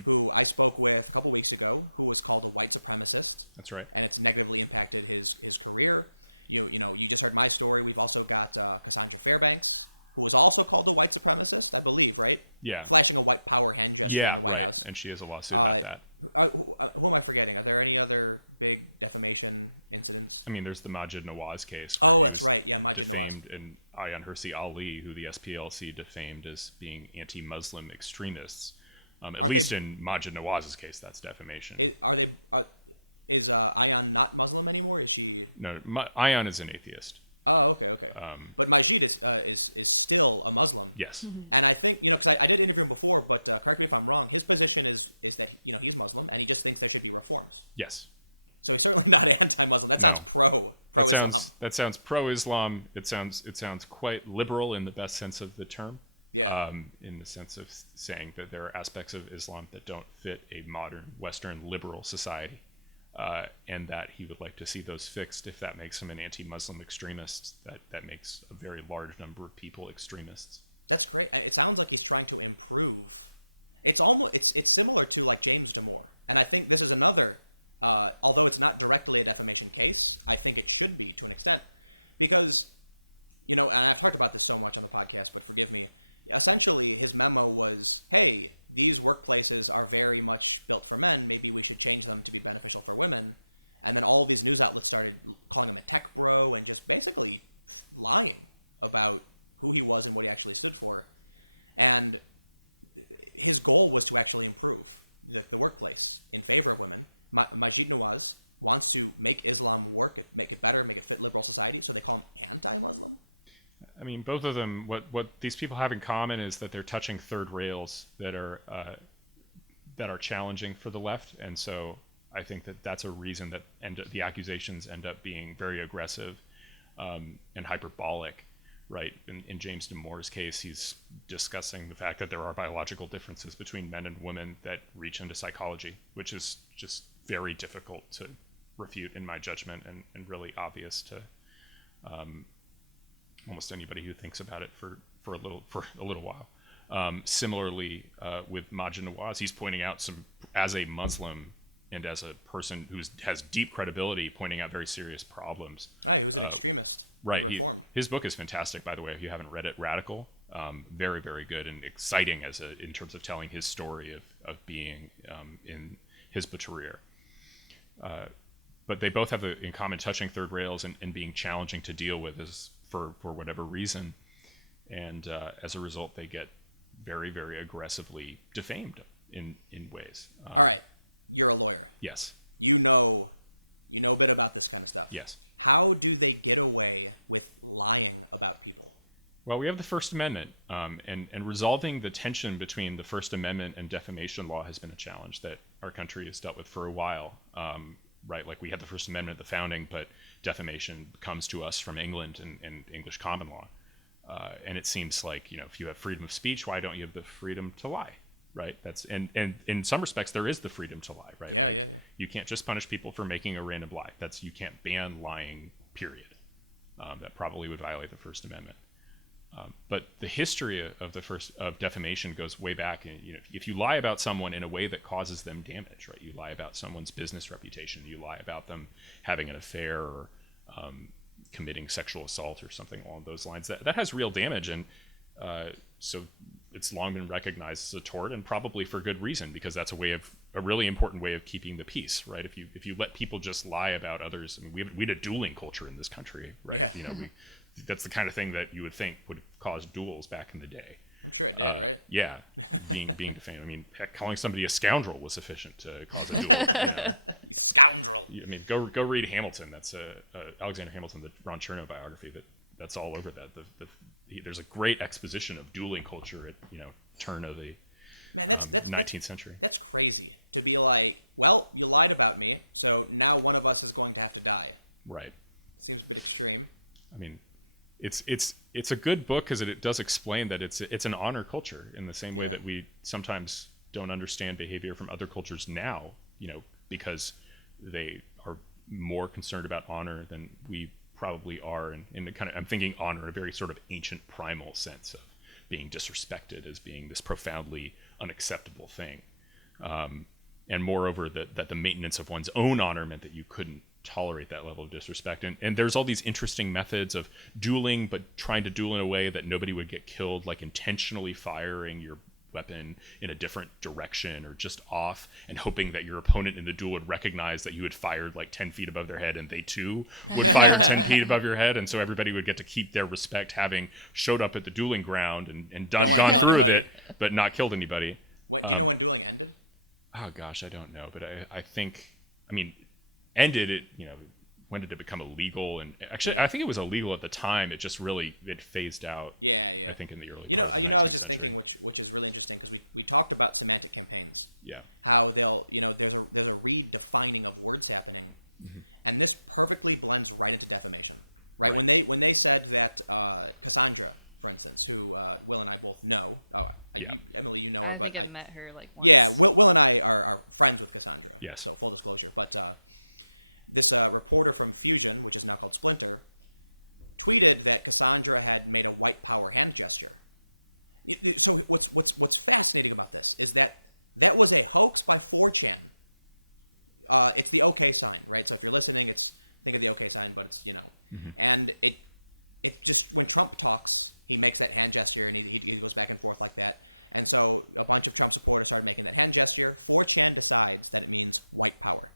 who I spoke with a couple weeks ago, who was called a white supremacist. That's right. And it's negatively impacted his career. You just heard my story. We've also got Cassandra Fairbanks, who was also called a white supremacist, I believe, right? Yeah. Flashing a white power hand gesture in the White House. And she has a lawsuit about that. Who am I forgetting? Are there any other big defamation incidents? I mean, there's the Majid Nawaz case. Oh, that's right. Yeah, Majid Nawaz. And Ayaan Hirsi Ali, who the SPLC defamed as being anti-Muslim extremists. At least in Majid Nawaz's case, that's defamation. Is Ayaan not Muslim anymore? Is she? No, Ayaan is an atheist. Oh, okay. But Majid is still a Muslim. Yes. And I think, because I did interview him before, but correct me if I'm wrong, his position is that, he's Muslim, and he just thinks there should be reforms. Yes. So he's certainly not anti-Muslim. That sounds pro-Islam. That sounds pro-Islam. It sounds quite liberal in the best sense of the term. Yeah. In the sense of saying that there are aspects of Islam that don't fit a modern Western liberal society. And that he would like to see those fixed. If that makes him an anti-Muslim extremist, that makes a very large number of people extremists. That's great. It sounds like he's trying to improve. It's similar to like James Damore, and I think this is another. Although it's not directly a defamation case, I think it should be to an extent, because, and I've talked about this so much on the podcast, but forgive me. Essentially, his memo was, hey, these workplaces are very much built for men. Maybe we should change them to be beneficial for women. And then all of these news outlets started calling him a tech bro and just basically lying about who he was and what he actually stood for. And his goal was to actually improve the workplace in favor of women. Majid Nawaz wants to make Islam work, make it better, make it fit liberal society, so they call him anti-Muslim. I mean, both of them, what these people have in common is that they're touching third rails that are challenging for the left. And so I think that that's a reason that the accusations end up being very aggressive and hyperbolic, right? In James Damore's case, he's discussing the fact that there are biological differences between men and women that reach into psychology, which is just very difficult to refute in my judgment, and really obvious to almost anybody who thinks about it for a little while. Similarly, with Majid Nawaz, he's pointing out as a Muslim and as a person who has deep credibility, pointing out very serious problems. He was an extremist, right? Reformed. His book is fantastic, by the way. If you haven't read it, Radical, very, very good and exciting in terms of telling his story of being in Hizb ut-Tahrir. But they both have in common touching third rails and being challenging to deal with for whatever reason. And as a result, they get very, very aggressively defamed in ways. All right. You're a lawyer. Yes. You know a bit about this kind of stuff. Yes. How do they get away with lying about people? Well, we have the First Amendment, and resolving the tension between the First Amendment and defamation law has been a challenge that our country has dealt with for a while. Right, like we had the First Amendment at the founding, but defamation comes to us from England and English common law. And it seems like, if you have freedom of speech, why don't you have the freedom to lie? Right. And in some respects, there is the freedom to lie. Right. Yeah. You can't just punish people for making a random lie. You can't ban lying. Period. That probably would violate the First Amendment. But the history of defamation goes way back. If you lie about someone in a way that causes them damage, right? You lie about someone's business reputation. You lie about them having an affair or committing sexual assault or something along those lines. That has real damage, and so it's long been recognized as a tort, and probably for good reason, because that's a really important way of keeping the peace, right? If you let people just lie about others, I mean, we had a dueling culture in this country, right? Yeah. That's the kind of thing that you would think would cause duels back in the day. I'm sure it did, right? Yeah, being defamed. I mean, heck, calling somebody a scoundrel was sufficient to cause a duel. You scoundrel. I mean, go read Hamilton. That's Alexander Hamilton, the Ron Chernow biography. That's all over that. There's a great exposition of dueling culture at turn of the 19th century. That's crazy to be like, well, you lied about me, so now one of us is going to have to die. Right. Seems a bit extreme. I mean, it's a good book because it does explain that it's an honor culture in the same way that we sometimes don't understand behavior from other cultures now, because they are more concerned about honor than we probably are in the kind of, I'm thinking honor in a very sort of ancient primal sense of being disrespected as being this profoundly unacceptable thing. And moreover, that the maintenance of one's own honor meant that you couldn't tolerate that level of disrespect. And there's all these interesting methods of dueling, but trying to duel in a way that nobody would get killed, like intentionally firing your weapon in a different direction or just off, and hoping that your opponent in the duel would recognize that you had fired like 10 feet above their head, and they too would fire 10 feet above your head, and so everybody would get to keep their respect, having showed up at the dueling ground and gone through with it, but not killed anybody. Do you know when dueling ended? Oh gosh, I don't know, but I think, ended it, when did it become illegal? And actually, I think it was illegal at the time. It just really phased out. Yeah. I think in the early. I was just thinking, which is really interesting, because we talked about semantic campaigns. Yeah. How they'll, there's a redefining of words happening, and this perfectly blends right into defamation. Right. When they said that Cassandra, for instance, who Will and I both know. Emily, you know her, but I met her like once. Yeah, Will and I are friends with Cassandra. Yes. So full disclosure, but. This reporter from Fusion, which is now called Splinter, tweeted that Cassandra had made a white power hand gesture. So what's fascinating about this is that was a hoax by 4chan. It's the OK sign, right? So if you're listening, think of the OK sign, but it's and it just, when Trump talks, he makes that hand gesture and he goes back and forth like that. And so a bunch of Trump supporters started making that hand gesture. 4chan decides that it means white power.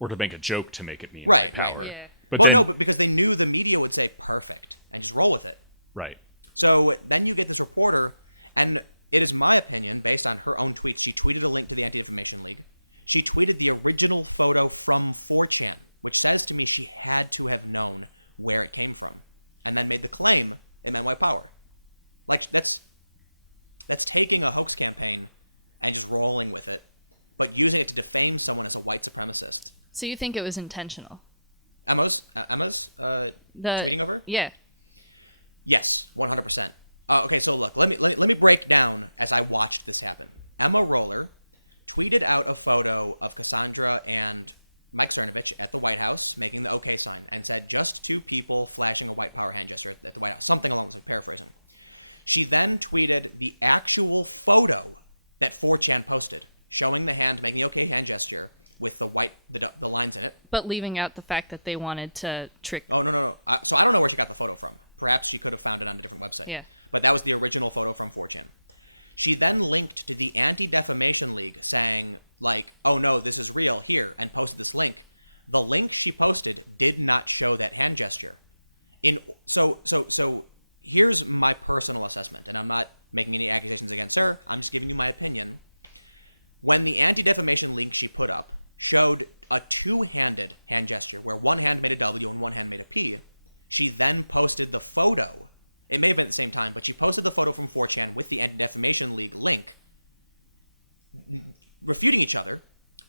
or to make a joke to make it mean Right. Yeah. But But because they knew the media would say perfect and just roll with it. Right. So then you get this reporter, and it is my opinion, based on her own tweets, she tweeted a link to the Anti-Defamation League. She tweeted the original photo from 4chan, which says to me she had to have known where it came from, and then made the claim it meant white power. Like, that's taking a hoax campaign and just rolling with it, but using it to defame someone as a white supremacist. So you think it was intentional? Emma's tweeting over? Yeah. Yes, 100%. Okay, so look, let me break down as I watched this happen. Emma Roller tweeted out a photo of Cassandra and Mike Cernovich at the White House making the OK sign and said just two people flashing a white power hand gesture at the White House, something along those lines, paraphrasing. She then tweeted the actual photo that 4chan posted, showing the hand making the OK hand gesture with the lines in it. But leaving out the fact that they wanted to trick. Oh, no. So I don't know where she got the photo from. Perhaps she could have found it on a different website. Yeah. But that was the original photo from 4chan. She then linked to the Anti-Defamation League saying, like, oh no, this is real, here, and posted this link. The link she posted did not show that hand gesture. So here's my personal assessment, and I'm not making any accusations against her, I'm just giving you my opinion. When the Anti-Defamation link she put up showed a two-handed hand gesture, where one hand made a W and one hand made a P, she then posted the photo. It may have been at the same time, but she posted the photo from 4chan with the Anti-Defamation League link, refuting each other.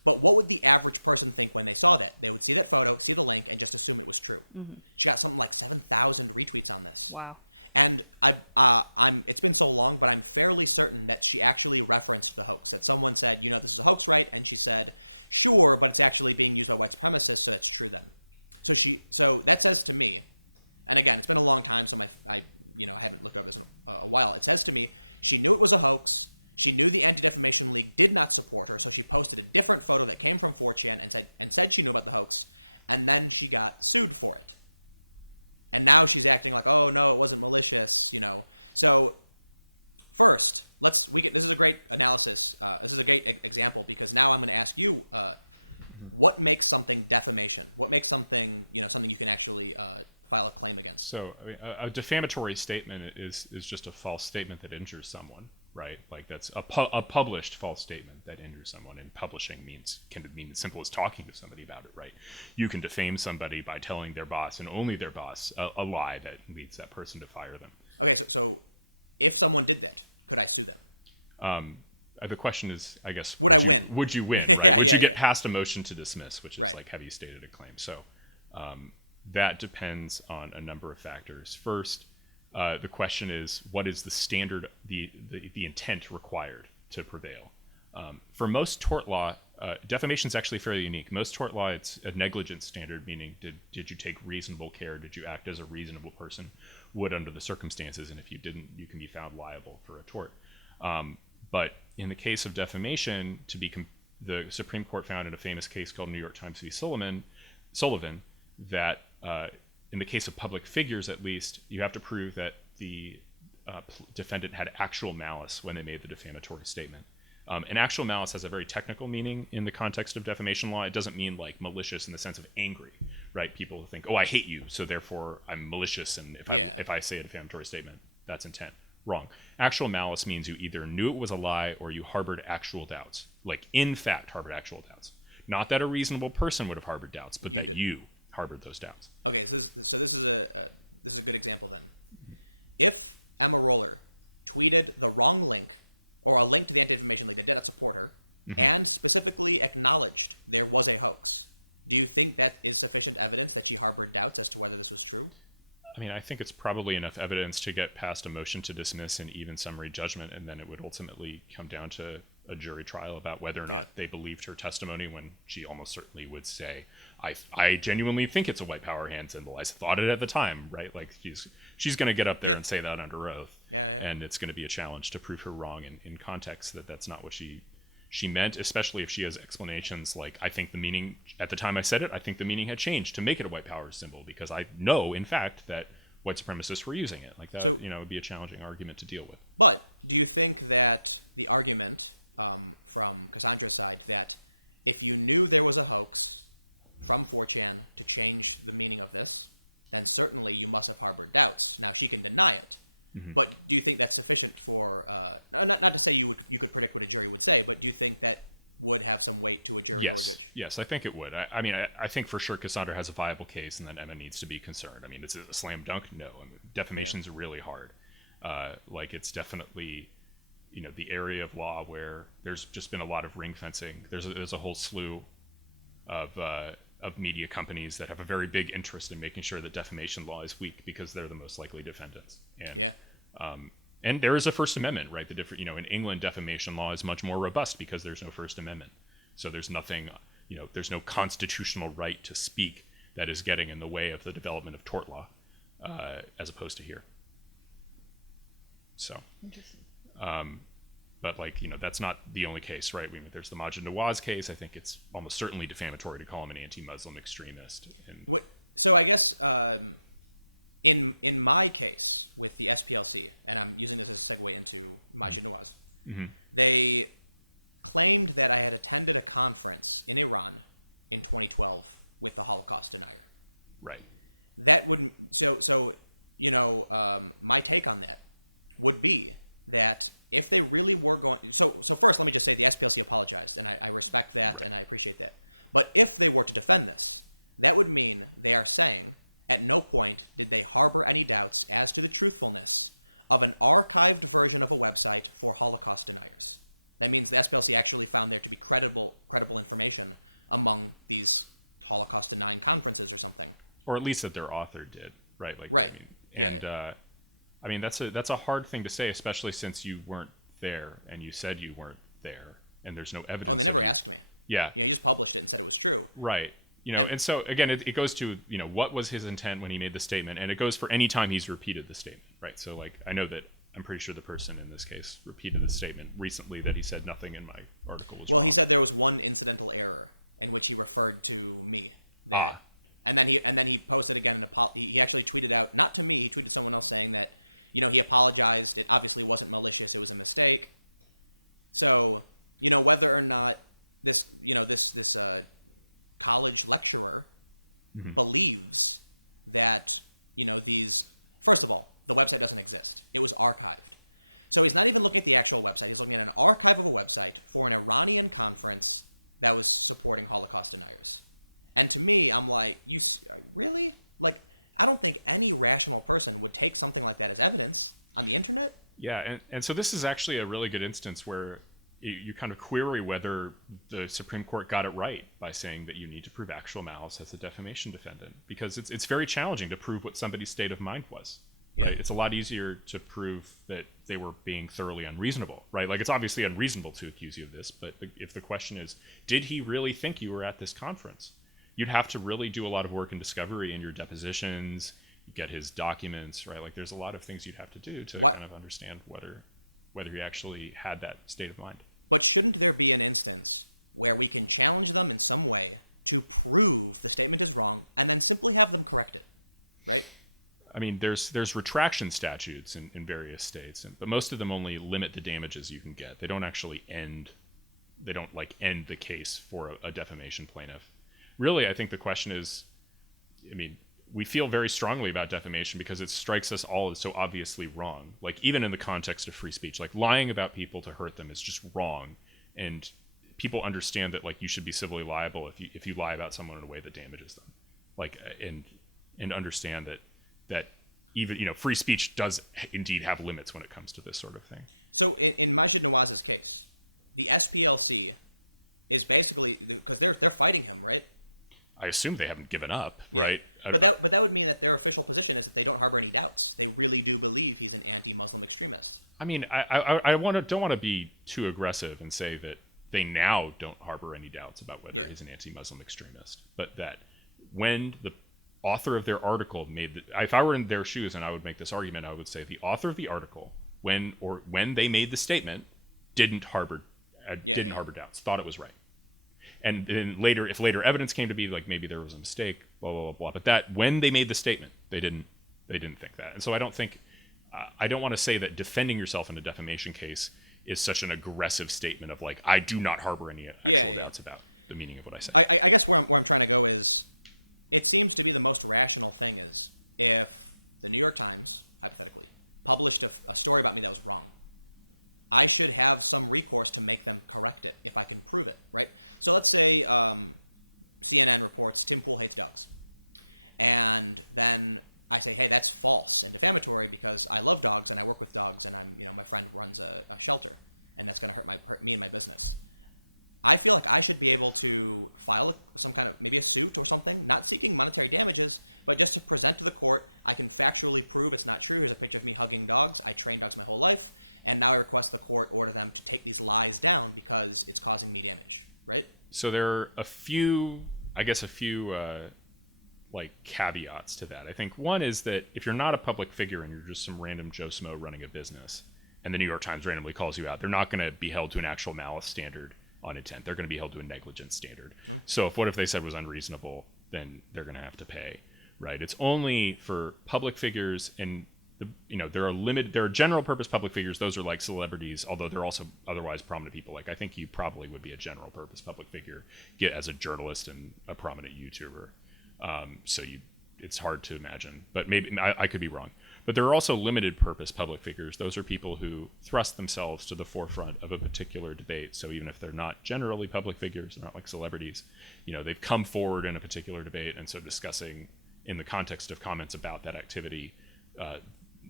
But what would the average person think when they saw that? They would see that photo, see the link, and just assume it was true. Mm-hmm. She got something like 7,000 retweets on this. Wow. And it's been so long, but I'm fairly certain that she actually referenced the hoax. That someone said, this is a hoax, right? And she said, sure, but it's actually being used by white supremacists, so that's true then. So that says to me, and again, it's been a long time, so I haven't looked over this in a while. It says to me, she knew it was a hoax. She knew the Anti-Defamation League did not support her, so she posted a different photo that came from 4chan and said she knew about the hoax, and then she got sued for it. And now she's acting like, oh no, it wasn't malicious, So first, this is a great analysis. This is a great example, because now I'm going to ask you, what makes something defamation? What makes something, something you can actually file a claim against? So a defamatory statement is just a false statement that injures someone, right? Like that's a published false statement that injures someone, and publishing can mean as simple as talking to somebody about it, right? You can defame somebody by telling their boss and only their boss a lie that leads that person to fire them. Okay, so if someone did that, could I sue them? The question is, I guess, would I win? Would you win? Right? Would you get yeah. past a motion to dismiss, which is right. like, have you stated a claim? So that depends on a number of factors. First, the question is, what is the standard, the intent required to prevail? For most tort law, defamation is actually fairly unique. Most tort law, it's a negligence standard, meaning did you take reasonable care? Did you act as a reasonable person would under the circumstances? And if you didn't, you can be found liable for a tort. But in the case of defamation, the Supreme Court found in a famous case called New York Times v. Sullivan that in the case of public figures, at least, you have to prove that the defendant had actual malice when they made the defamatory statement. And actual malice has a very technical meaning in the context of defamation law. It doesn't mean like malicious in the sense of angry, right? People think, oh, I hate you, so therefore I'm malicious, and if I say a defamatory statement, that's intent. Wrong. Actual malice means you either knew it was a lie or you harbored actual doubts. Like, in fact, harbored actual doubts. Not that a reasonable person would have harbored doubts, but you harbored those doubts. Okay, so this is a good example then. If Emma Roller tweeted the wrong link, or a link to the Anti-Defamation League that did not support her, mm-hmm. and specifically acknowledged there was a hoax, do you think that is sufficient evidence that she harbored doubts as to whether this was true? I mean, I think it's probably enough evidence to get past a motion to dismiss and even summary judgment, and then it would ultimately come down to a jury trial about whether or not they believed her testimony, when she almost certainly would say, I genuinely think it's a white power hand symbol. I thought it at the time, right? Like, she's going to get up there and say that under oath. And it's going to be a challenge to prove her wrong in context that that's not what she meant, especially if she has explanations like, I think the meaning, at the time I said it, I think the meaning had changed to make it a white power symbol, because I know, in fact, that white supremacists were using it. Like that, would be a challenging argument to deal with. But do you think that the argument from Cassandra's side that if you knew there was a hoax, from 4chan to change the meaning of this, then certainly you must have harbored doubts. Now, she can deny it, but do you think that's sufficient for, not to say you could predict what a jury would say, but do you think that would have some weight to a jury or a judge? Yes, I think it would. I think for sure Cassandra has a viable case, and then Emma needs to be concerned. I mean, it's a slam dunk? No. I mean, defamation's really hard. It's definitely, the area of law where there's just been a lot of ring fencing. There's a whole slew of media companies that have a very big interest in making sure that defamation law is weak because they're the most likely defendants. And, and there is a First Amendment, right? In England, defamation law is much more robust because there's no First Amendment. So there's nothing, there's no constitutional right to speak that is getting in the way of the development of tort law, as opposed to here. So, but that's not the only case, right? There's the Majid Nawaz case. I think it's almost certainly defamatory to call him an anti-Muslim extremist. So I guess in my case with the SPLC, and I'm using this as a segue into Majid Nawaz, they claimed that I had attended a conference in Iran in 2012 with the Holocaust denier. Right. That would my take on that would be that if they really were going... So first, let me just say the SPLC apologized, and I respect that, and I appreciate that. But if they were to defend this, that would mean they are saying, at no point did they harbor any doubts as to the truthfulness of an archived version of a website for Holocaust deniers. That means the SPLC actually found there to be credible information among these Holocaust-denying conferences or something. Or at least that their author did, right? Right. That's a hard thing to say, especially since you weren't there and you said you weren't there, and there's no evidence. Oh, and they never asked me. Yeah. He just published it and said it was true. Right. And so again, it goes to what was his intent when he made the statement, and it goes for any time he's repeated the statement, right? So I know that I'm pretty sure the person in this case repeated the statement recently that he said nothing in my article was wrong. He said there was one incidental error in which he referred to me. And then he posted again he actually tweeted out, not to me, he tweeted someone else saying that he apologized. It obviously wasn't malicious. It was a mistake. So, whether or not this college lecturer believes that, first of all, the website doesn't exist. It was archived. So he's not even looking at the actual website. He's looking at an archive of a website for an Iranian conference that was supporting Holocaust deniers. And to me, I'm like, you really? I don't think any rational person would take something like that as evidence on the internet. Yeah, and so this is actually a really good instance where you kind of query whether the Supreme Court got it right by saying that you need to prove actual malice as a defamation defendant, because it's very challenging to prove what somebody's state of mind was. Yeah. Right? It's a lot easier to prove that they were being thoroughly unreasonable, right? It's obviously unreasonable to accuse you of this, but if the question is, did he really think you were at this conference? You'd have to really do a lot of work in discovery in your depositions, get his documents, right? There's a lot of things you'd have to do to kind of understand whether he actually had that state of mind. But shouldn't there be an instance where we can challenge them in some way to prove the statement is wrong and then simply have them correct it, right? I mean, there's retraction statutes in various states, but most of them only limit the damages you can get. They don't actually end the case for a defamation plaintiff. Really, I think the question is, we feel very strongly about defamation because it strikes us all as so obviously wrong. Even in the context of free speech, lying about people to hurt them is just wrong, and people understand that you should be civilly liable if you lie about someone in a way that damages them, and understand that even free speech does indeed have limits when it comes to this sort of thing. So in Majid Nawaz's case, the SPLC is basically, because they're fighting him, right? I assume they haven't given up, yeah. right? But that would mean that their official position is that they don't harbor any doubts. They really do believe he's an anti-Muslim extremist. I mean, I don't want to be too aggressive and say that they now don't harbor any doubts about whether he's an anti-Muslim extremist, but that when the author of their article if I were in their shoes and I would make this argument, I would say the author of the article, when they made the statement, didn't harbor doubts, thought it was right. And then if later evidence came to be maybe there was a mistake, blah blah blah blah. But that when they made the statement, they didn't think that. And so I don't want to say that defending yourself in a defamation case is such an aggressive statement of I do not harbor any actual doubts about. the meaning of what I said. I guess where I'm trying to go is, it seems to be the most rational thing is if the New York Times, hypothetically, published a story about me that was wrong, I should have some recourse to make them correct it if I can prove it, right? So let's say CNN reports Tim Pool hates dogs. And then I say, hey, that's false and defamatory because I love dogs and I work with dogs and my friend runs a shelter and that's going to hurt me and my business. I feel like I should be able to file some kind of, maybe a suit or something, not seeking monetary damages, but just to present to the court, I can factually prove it's not true. Here's a picture of me hugging dogs. I trained dogs my whole life, and now I request the court order them to take these lies down because it's causing me damage, right? So there are a few caveats to that. I think one is that if you're not a public figure and you're just some random Joe Smo running a business, and the New York Times randomly calls you out, they're not going to be held to an actual malice standard on intent. They're going to be held to a negligence standard. So what if they said was unreasonable, then they're going to have to pay, right? It's only for public figures, and there are general purpose public figures. Those are like celebrities, although they're also otherwise prominent people. Like I think you probably would be a general purpose public figure as a journalist and a prominent YouTuber. It's hard to imagine, but maybe I could be wrong. But there are also limited purpose public figures. Those are people who thrust themselves to the forefront of a particular debate. So even if they're not generally public figures, they're not like celebrities, they've come forward in a particular debate. And so discussing in the context of comments about that activity,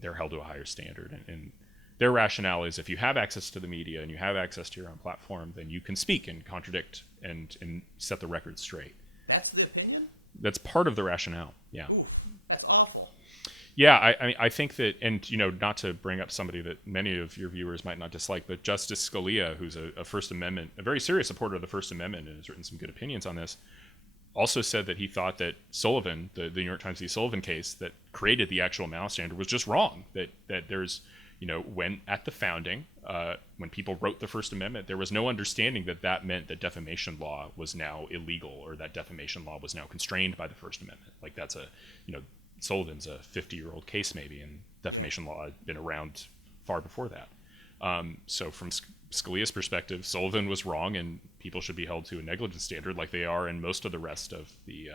they're held to a higher standard. And their rationale is if you have access to the media and you have access to your own platform, then you can speak and contradict and set the record straight. That's the opinion? That's part of the rationale. Yeah. Oof, that's awful. Yeah, I think that, and not to bring up somebody that many of your viewers might not dislike, but Justice Scalia, who's a First Amendment, a very serious supporter of the First Amendment, and has written some good opinions on this, also said that he thought that Sullivan, the New York Times v. Sullivan case that created the actual malice standard, was just wrong. That there's, when at the founding, when people wrote the First Amendment, there was no understanding that meant that defamation law was now illegal or that defamation law was now constrained by the First Amendment. Like that's Sullivan's a 50-year-old case maybe, and defamation law had been around far before that. So from Scalia's perspective, Sullivan was wrong, and people should be held to a negligence standard like they are in most of the rest of the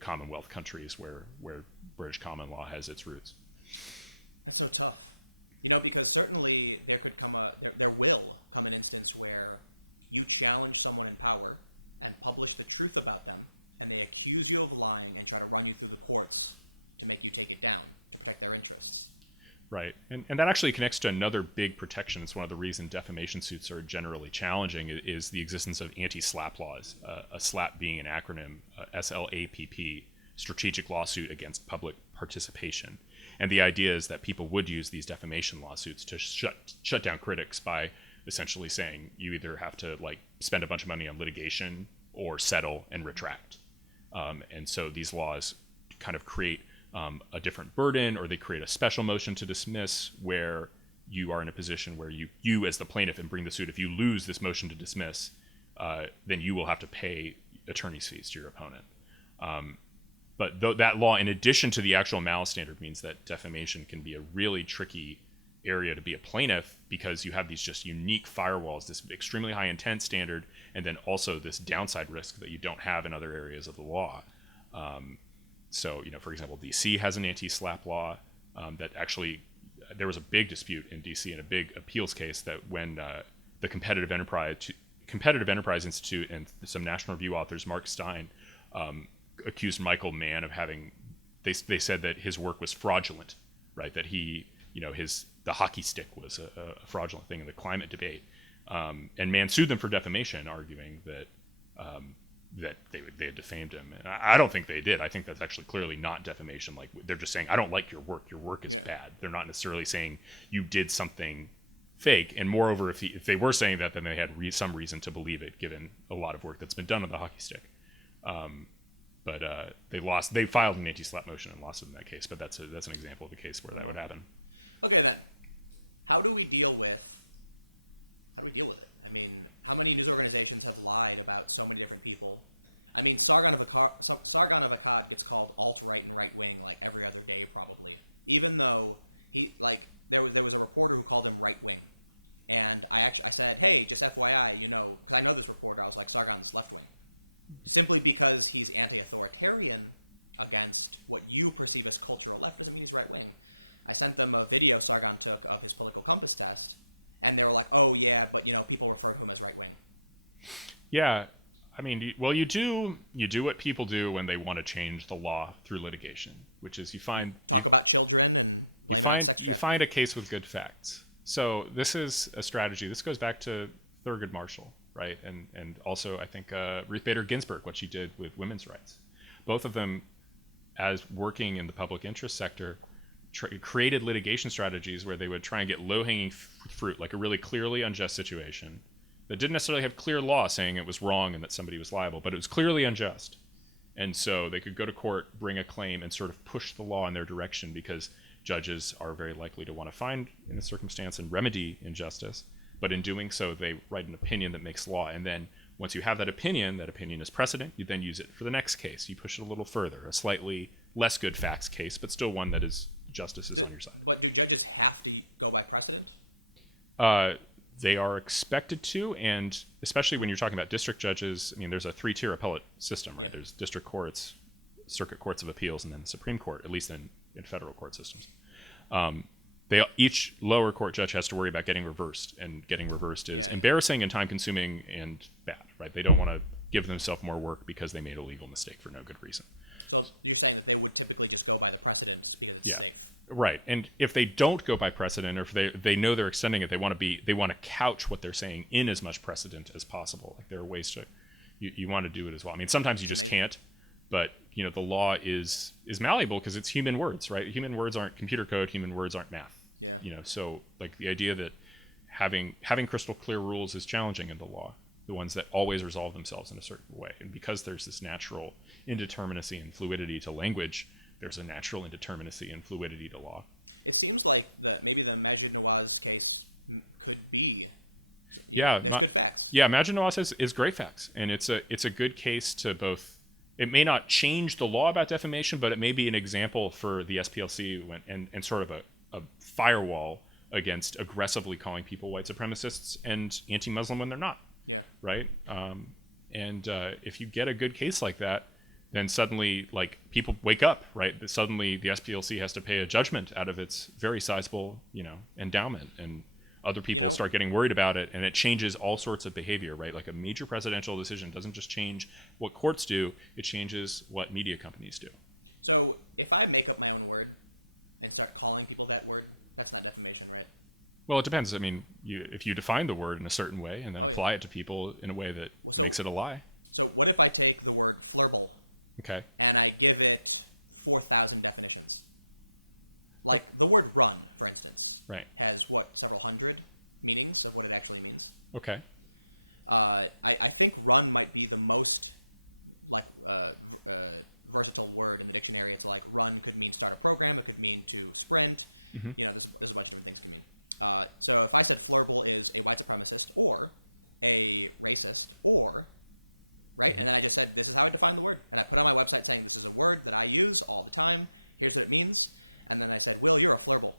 Commonwealth countries where British common law has its roots. That's so tough. Because certainly there will come an instance where you challenge someone in power and publish the truth about them, and they accuse you of lying and try to run you through the courts to make you take it down, to protect their interests. Right. And that actually connects to another big protection. It's one of the reasons defamation suits are generally challenging is the existence of anti-SLAPP laws, a SLAPP being an acronym, SLAPP, Strategic Lawsuit Against Public Participation. And the idea is that people would use these defamation lawsuits to shut down critics by essentially saying you either have to spend a bunch of money on litigation or settle and retract. And so these laws kind of create a different burden, or they create a special motion to dismiss where you are in a position where you as the plaintiff and bring the suit, if you lose this motion to dismiss, then you will have to pay attorney's fees to your opponent. But that law, in addition to the actual malice standard, means that defamation can be a really tricky area to be a plaintiff because you have these just unique firewalls, this extremely high intent standard, and then also this downside risk that you don't have in other areas of the law. So, for example, DC has an anti-SLAPP law that actually, there was a big dispute in DC in a big appeals case that when the Competitive Enterprise Institute and some National Review authors, Mark Stein, accused Michael Mann of they said that his work was fraudulent, right? That the hockey stick was a fraudulent thing in the climate debate. And Mann sued them for defamation, arguing that they had defamed him. And I don't think they did. I think that's actually clearly not defamation. Like, they're just saying, I don't like your work. Your work is bad. They're not necessarily saying you did something fake. And moreover, if they were saying that, then they had some reason to believe it, given a lot of work that's been done on the hockey stick. But they lost. They filed an anti-SLAPP motion and lost it in that case. But that's an example of a case where that would happen. Okay, then, how do we deal with it? I mean, how many news organizations have lied about so many different people? I mean, Sargon of Akkad gets called alt-right and right-wing like every other day, probably. Even though there was a reporter who called him right-wing. And I said, hey, just FYI, because I know this reporter, I was like, Sargon's left wing. Simply because he's anti-authoritarian against what you perceive as cultural left doesn't mean he's right wing. I sent them a video Sargon took of his political compass test, and they were like, oh yeah, but people refer to him as right wing. Yeah, I mean, well, you do what people do when they want to change the law through litigation, which is talk about children and blame it on sex trafficking. You find a case with good facts. So this is a strategy. This goes back to Thurgood Marshall, right? And also, I think, Ruth Bader Ginsburg, what she did with women's rights. Both of them, as working in the public interest sector, created litigation strategies where they would try and get low-hanging fruit, like a really clearly unjust situation that didn't necessarily have clear law saying it was wrong and that somebody was liable, but it was clearly unjust. And so they could go to court, bring a claim, and sort of push the law in their direction because judges are very likely to want to find in a circumstance and remedy injustice. But in doing so, they write an opinion that makes law. And then once you have that opinion is precedent, you then use it for the next case. You push it a little further, a slightly less good facts case, but still one that is justice is on your side. But do judges have to go by precedent? They are expected to, and especially when you're talking about district judges, I mean, there's a 3-tier appellate system, right? Yeah. There's district courts, circuit courts of appeals, and then the Supreme Court, at least in federal court systems. Each lower court judge has to worry about getting reversed, and getting reversed is embarrassing and time-consuming and bad, right? They don't want to give themselves more work because they made a legal mistake for no good reason. So you're saying that they would typically just go by the precedents because it's safe. Right. And if they don't go by precedent, or if they know they're extending it, they want to couch what they're saying in as much precedent as possible. Like there are ways to you want to do it as well. I mean, sometimes you just can't, but the law is malleable because it's human words, right? Human words aren't computer code, human words aren't math. Yeah. So like the idea that having crystal clear rules is challenging in the law. The ones that always resolve themselves in a certain way. And because there's this natural indeterminacy and fluidity to language, there's a natural indeterminacy and fluidity to law. It seems like maybe the Majid Nawaz case could be, there's good facts. Yeah, Majid Nawaz is great facts. And it's a good case to both, it may not change the law about defamation, but it may be an example for the SPLC and sort of a firewall against aggressively calling people white supremacists and anti-Muslim when they're not. Yeah. Right. And if you get a good case like that, then suddenly, like, people wake up, right? Suddenly, the SPLC has to pay a judgment out of its very sizable, endowment, and other people start getting worried about it, and it changes all sorts of behavior, right? Like a major presidential decision doesn't just change what courts do; it changes what media companies do. So, if I make up my own word and start calling people that word, that's not defamation, right? Well, it depends. I mean, if you define the word in a certain way and then apply it to people in a way that makes it a lie. So what if I take the word flurble and I give it 4,000 definitions? Like the word run, for instance, has, several hundred meanings of what it actually means? Okay. I think run might be the most versatile word in the dictionary. It's like run could mean start a program. It could mean to sprint. Mm-hmm. There's a bunch of different things it can mean. So if I said flurble is a white supremacist or a racist or, right? And then I just said, this is how I define the word. And I put on my website saying, this is a word that I use all the time. Here's what it means. And then I said, Will, you're a flurble.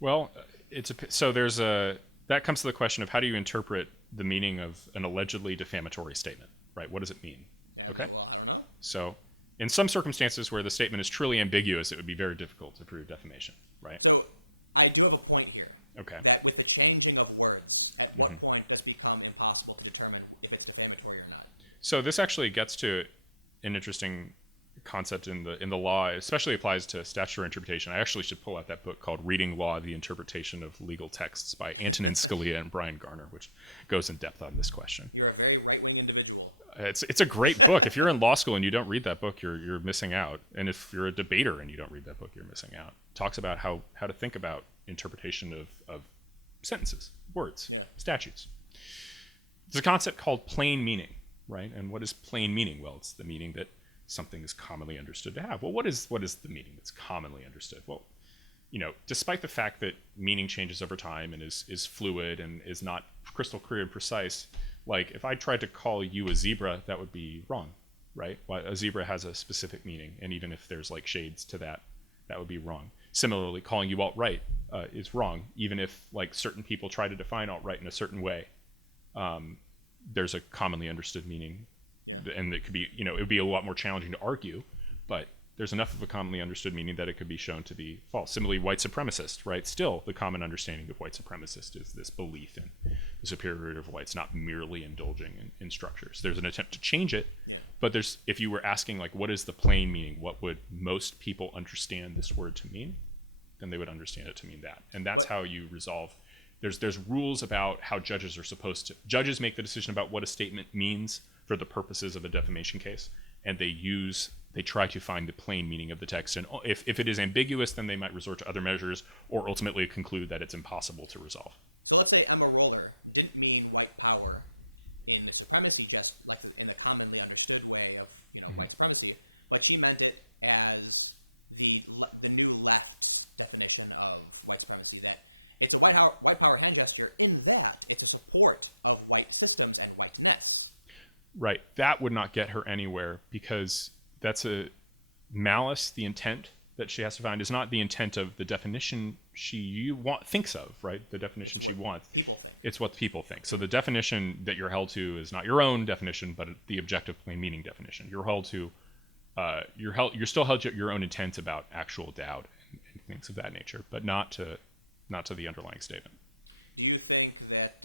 Well, that comes to the question of how do you interpret the meaning of an allegedly defamatory statement, right? What does it mean? Yeah, well, I don't know. So in some circumstances where the statement is truly ambiguous, it would be very difficult to prove defamation, right? So I do have a point here. Okay. That with the changing of words, at what point does it become impossible to determine if it's defamatory or not? So this actually gets to an interesting concept in the law. It especially applies to statutory interpretation. I actually should pull out that book called Reading Law: The Interpretation of Legal Texts by Antonin Scalia and Brian Garner, which goes in depth on this question. You're a very right-wing individual. It's a great book. If you're in law school and you don't read that book, you're missing out. And if you're a debater and you don't read that book, you're missing out. It talks about how to think about interpretation of sentences, words, statutes. There's a concept called plain meaning, right? And what is plain meaning? Well, it's the meaning that something is commonly understood to have. Well, what is the meaning that's commonly understood? Well, despite the fact that meaning changes over time and is fluid and is not crystal clear and precise, like if I tried to call you a zebra, that would be wrong, right? A zebra has a specific meaning, and even if there's like shades to that, that would be wrong. Similarly, calling you alt-right is wrong, even if like certain people try to define alt-right in a certain way. There's a commonly understood meaning, and it could be, it would be a lot more challenging to argue, but there's enough of a commonly understood meaning that it could be shown to be false. Similarly, white supremacist, right? Still, the common understanding of white supremacist is this belief in the superiority of whites, not merely indulging in structures. There's an attempt to change it, but if you were asking, like, what is the plain meaning? What would most people understand this word to mean? Then they would understand it to mean that. And that's how you resolve. There's rules about how judges are supposed to. Judges make the decision about what a statement means for the purposes of a defamation case, and they try to find the plain meaning of the text. And if it is ambiguous, then they might resort to other measures or ultimately conclude that it's impossible to resolve. So let's say Emma Roller didn't mean white power in the supremacy, just like in the commonly understood way of white supremacy, but she meant it as the new left's definition of white supremacy, that it's a white power hand gesture in that it's a support of white systems and whiteness. Right. That would not get her anywhere, because that's a malice. The intent that she has to find is not the intent of the definition thinks of, right? The definition she wants. People think. It's what people think. So the definition that you're held to is not your own definition, but the objective plain meaning definition. You're held to, you're still held to your own intent about actual doubt and things of that nature, but not to the underlying statement. Do you think that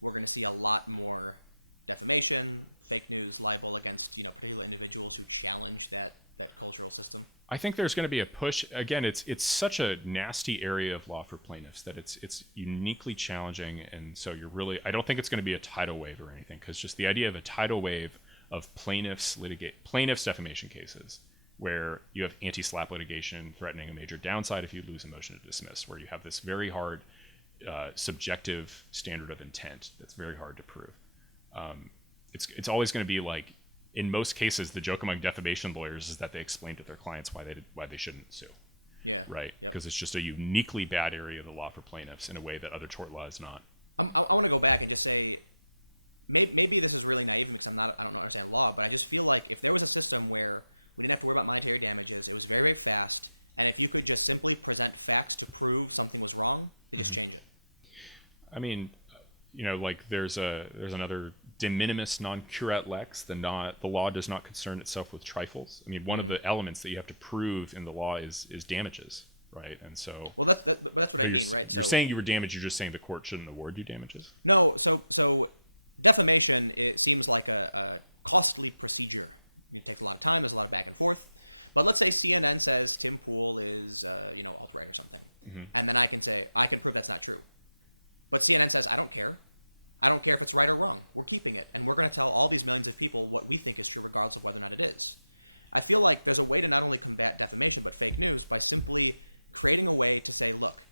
we're going to see a lot more defamation, fake news, libel against particular individuals who challenge that cultural system? I think there's going to be a push. Again, it's such a nasty area of law for plaintiffs that it's uniquely challenging, and so I don't think it's going to be a tidal wave or anything, because just the idea of a tidal wave of plaintiffs defamation cases, where you have anti-SLAPP litigation threatening a major downside if you lose a motion to dismiss, where you have this very hard subjective standard of intent that's very hard to prove. It's always going to be like, in most cases, the joke among defamation lawyers is that they explain to their clients why they shouldn't sue. Yeah. Right. Because it's just a uniquely bad area of the law for plaintiffs in a way that other tort law is not. I want to go back and just say, maybe this is really naive because I don't understand law, but I just feel like if there was a system where we didn't have to worry about monetary damages, it was very, very fast, and if you could just simply present facts to prove something was wrong, they just change it. I mean, like there's another de minimis non curat lex. The law does not concern itself with trifles. I mean, one of the elements that you have to prove in the law is damages, right? And so, well, that's what I mean, right? So you're saying you were damaged. You're just saying the court shouldn't award you damages. No, so defamation, it seems like a costly procedure. It takes a lot of time. There's a lot of back and forth. But let's say CNN says Tim Pool is alt-right or something, and then I can prove that's not true. But CNN says, I don't care. I don't care if it's right or wrong. We're keeping it, and we're going to tell all these millions of people what we think is true, regardless of whether or not it is. I feel like there's a way to not only combat defamation but fake news by simply creating a way to say, look,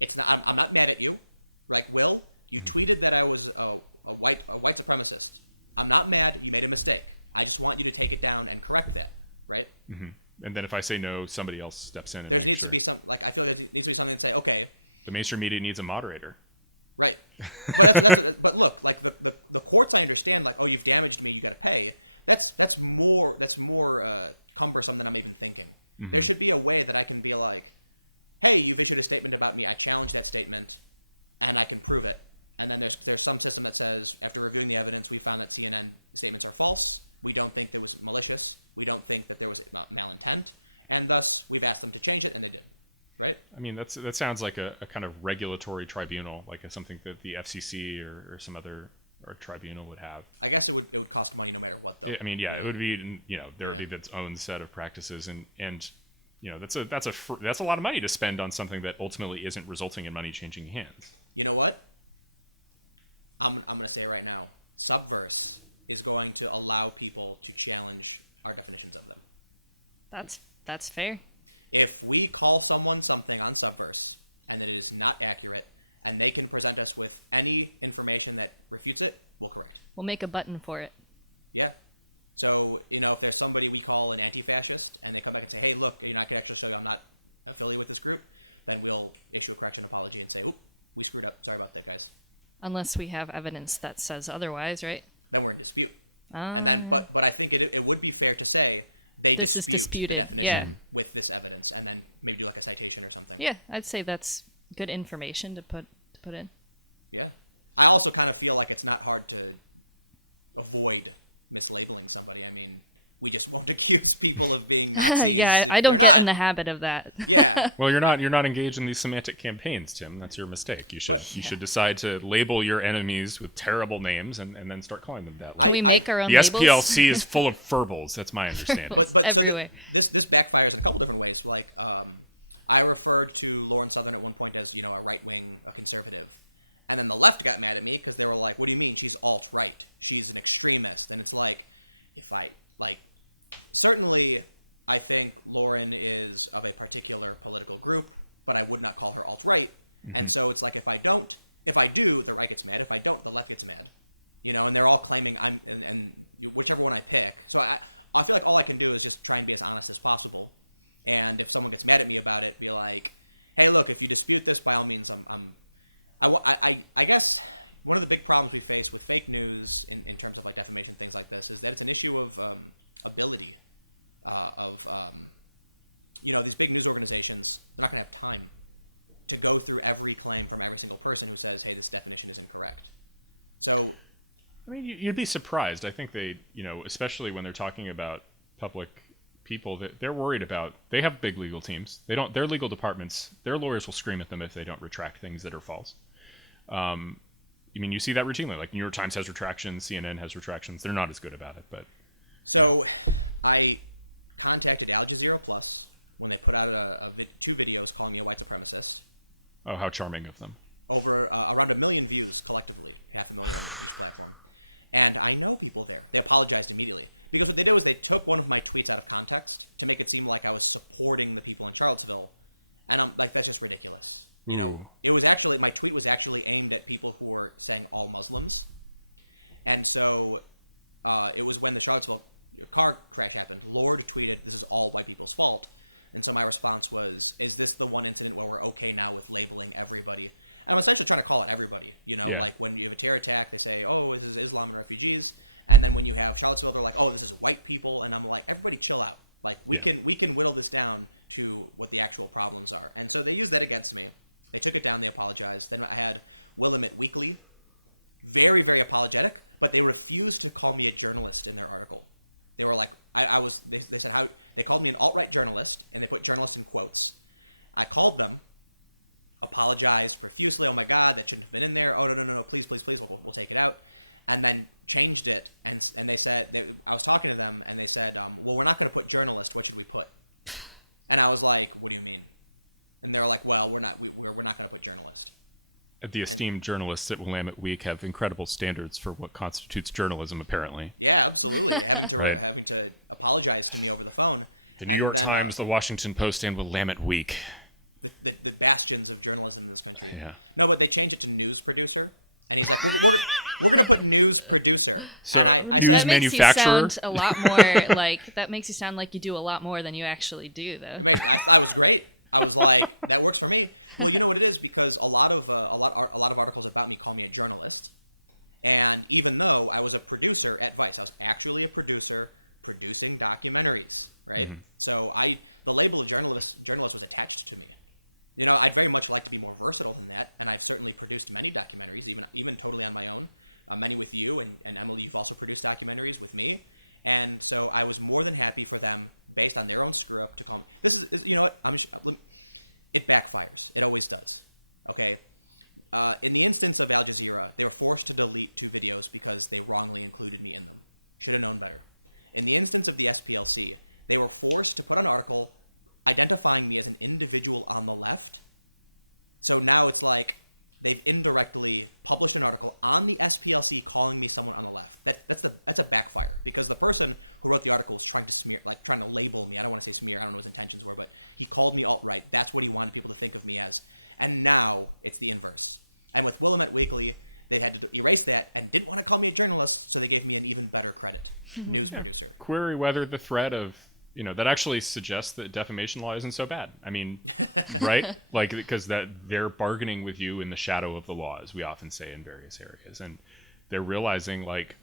it's not. I'm not mad at you. Like, Will, you tweeted that I was a white supremacist. I'm not mad. You made a mistake. I just want you to take it down and correct that, right? Mm-hmm. And then if I say no, somebody else steps in. There needs to be some, like, I feel like there needs to be something to say, okay. The mainstream media needs a moderator. Right, but but look, like the courts, I understand, like, oh, you've damaged me, you got to pay. That's more cumbersome than I'm even thinking. Mm-hmm. There should be a way that I can be like, hey, you've issued a statement about me, I challenge that statement, and I can prove it. And then there's some system that says, after reviewing the evidence, we found that CNN statements are false. We don't think there was malicious. We don't think that there was malintent, and thus we've asked them to change it, and they did. Right? I mean, that sounds like a kind of regulatory tribunal, like something that the FCC or some other tribunal would have. I guess it would cost money no matter what, though. I mean, yeah, it would be, there would be its own set of practices, and that's a lot of money to spend on something that ultimately isn't resulting in money changing hands. You know what? I'm going to say it right now. Subverse is going to allow people to challenge our definitions of them. That's fair. If we call someone something on Subverse and that it is not accurate, and they can present us with any information that refutes it, we'll correct. We'll make a button for it. Yeah. So, if there's somebody we call an anti-fascist, and they come back and say, hey, look, I can actually show you I'm not affiliated with this group, then we'll issue a correction apology and say, oop, we screwed up. Sorry about that, guys. Unless we have evidence that says otherwise, right? Then we're in dispute. And then, but I think it would be fair to say, they This is dispute the disputed, definition yeah. with this evidence, and then maybe do like a citation or something. Yeah, I'd say that's good information to put in. Yeah. I also kind of feel like it's not hard to avoid mislabeling somebody. I mean, we just won't accuse people of being Nazis. Yeah, if I don't they're get not. in the habit of that. Yeah. Well, you're not engaged in these semantic campaigns, Tim. That's your mistake. You should decide to label your enemies with terrible names and then start calling them that. Can we make our own The labels? SPLC is full of furbles. That's my understanding. But so Everywhere. this backfires in a couple different ways. Like I referred to Lauren Southern at one point as, a right-wing, a conservative. And then the left got mad at me because they were like, what do you mean? She's alt-right. She's an extremist. And it's like, certainly I think Lauren is of a particular political group, but I would not call her alt-right. Mm-hmm. And so it's like, if I do, the right gets mad. If I don't, the left gets mad. And they're all claiming and whichever one I pick. So I feel like all I can do is just try and be as honest as possible. And if someone gets mad at me about it, be like, hey, look, if you dispute this, by all means, I guess one of the big problems we face with fake news in terms of like defamation, things like this, is that it's an issue of ability. These big news organizations, they're not going to have time to go through every claim from every single person who says, hey, this definition is incorrect. So, I mean, you'd be surprised. I think they, especially when they're talking about public people, that they're worried about. They have big legal teams. Their legal departments, their lawyers will scream at them if they don't retract things that are false. You see that routinely. Like New York Times has retractions, CNN has retractions. They're not as good about it, but. So, I contacted Al Jazeera Plus when they put out two videos calling me a white supremacist. Oh, how charming of them. Over around 1 million views collectively, 500,000 on each platform. And I know people there. They apologized immediately. Because what they did was they took one of my tweets out of context to make it seem like I was supporting the people in Charlottesville. And I'm like, that's just ridiculous. It was actually, my tweet was actually aimed at people who were saying all Muslims. And so it was when the Charlottesville car crash happened. Lord tweeted, this is all white people's fault. And so my response was, is this the one incident where we're okay now with labeling everybody? And I'm essentially trying to call out everybody, like when you have a terror attack, they say, oh, this is Islam and refugees. And then when you have Charlottesville, they're like, oh, this is white people. And I'm like, everybody chill out. Like we can whittle this down to what the actual problems are. And so they used that against me. They took it down. They apologized. Then I had Willamette Weekly, very, very apologetic, but they refused to call me a journalist in their article. They were like, they said how they called me an alt-right journalist, and they put journalist in quotes. I called them, apologized profusely. Oh my God, that shouldn't have been in there. Oh no, please, we'll take it out, and then changed it. And they said I was talking to them, and they said, well, we're not going to put journalist. What should we put? And I was like, what do you mean? And they're like, well, we're not going to put journalist. The esteemed journalists at Willamette Week have incredible standards for what constitutes journalism, apparently. Yeah, absolutely. having to apologize to me over the phone. The New York Times, the Washington Post, and Willamette Week. The bastions of journalism in this country. Yeah. No, but they changed it to news producer. And he's like, we're going to put news producer. So and I news said, that makes manufacturer? you sound a lot more like, that makes you sound like you do a lot more than you actually do, though. I was great. I was like, that works for me. Well, you know what it is, because a lot of articles about me call me a journalist, and even though I was a producer at Vice, I was actually a producer producing documentaries, right? Mm-hmm. So the label of journalist was attached to me. I'd very much like to be more versatile than that, and I've certainly produced many documentaries, even totally on my own. Many with you, and Emily, you've also produced documentaries with me. And so I was more than happy for them, based on their own screw up, to call me. This is you know what? It backfires. It always does. Okay. In the instance of Al Jazeera, they were forced to delete 2 videos because they wrongly included me in them. Should have known better. In the instance of the SPLC, they were forced to put an article identifying me as an individual on the left. So now it's like they've indirectly published an article on the SPLC calling me someone on the left. That's a backfire, because the person who wrote the article was trying to label me. I don't want to say smear. I don't know what his intentions were, but he called me alt-right. That's what he wanted people to think of me as. And now it's the inverse. And with Willamette Weekly, they had to erase that and didn't want to call me a journalist, so they gave me an even better credit, news producer. Query whether the threat of that actually suggests that defamation law isn't so bad. I mean, right? Like, because that they're bargaining with you in the shadow of the law, as we often say in various areas. And they're realizing, like,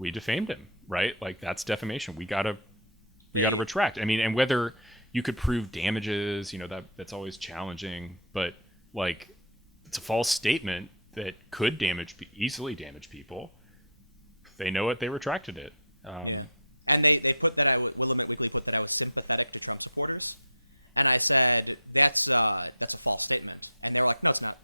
we defamed him, right? Like, that's defamation. You got to retract. I mean, and whether you could prove damages, that's always challenging. But like, it's a false statement that could easily damage people. If they know it, they retracted it. Yeah. And they put that Willamette Weekly put that I was sympathetic to Trump supporters, and I said that's a false statement, and they were like, no, it's not,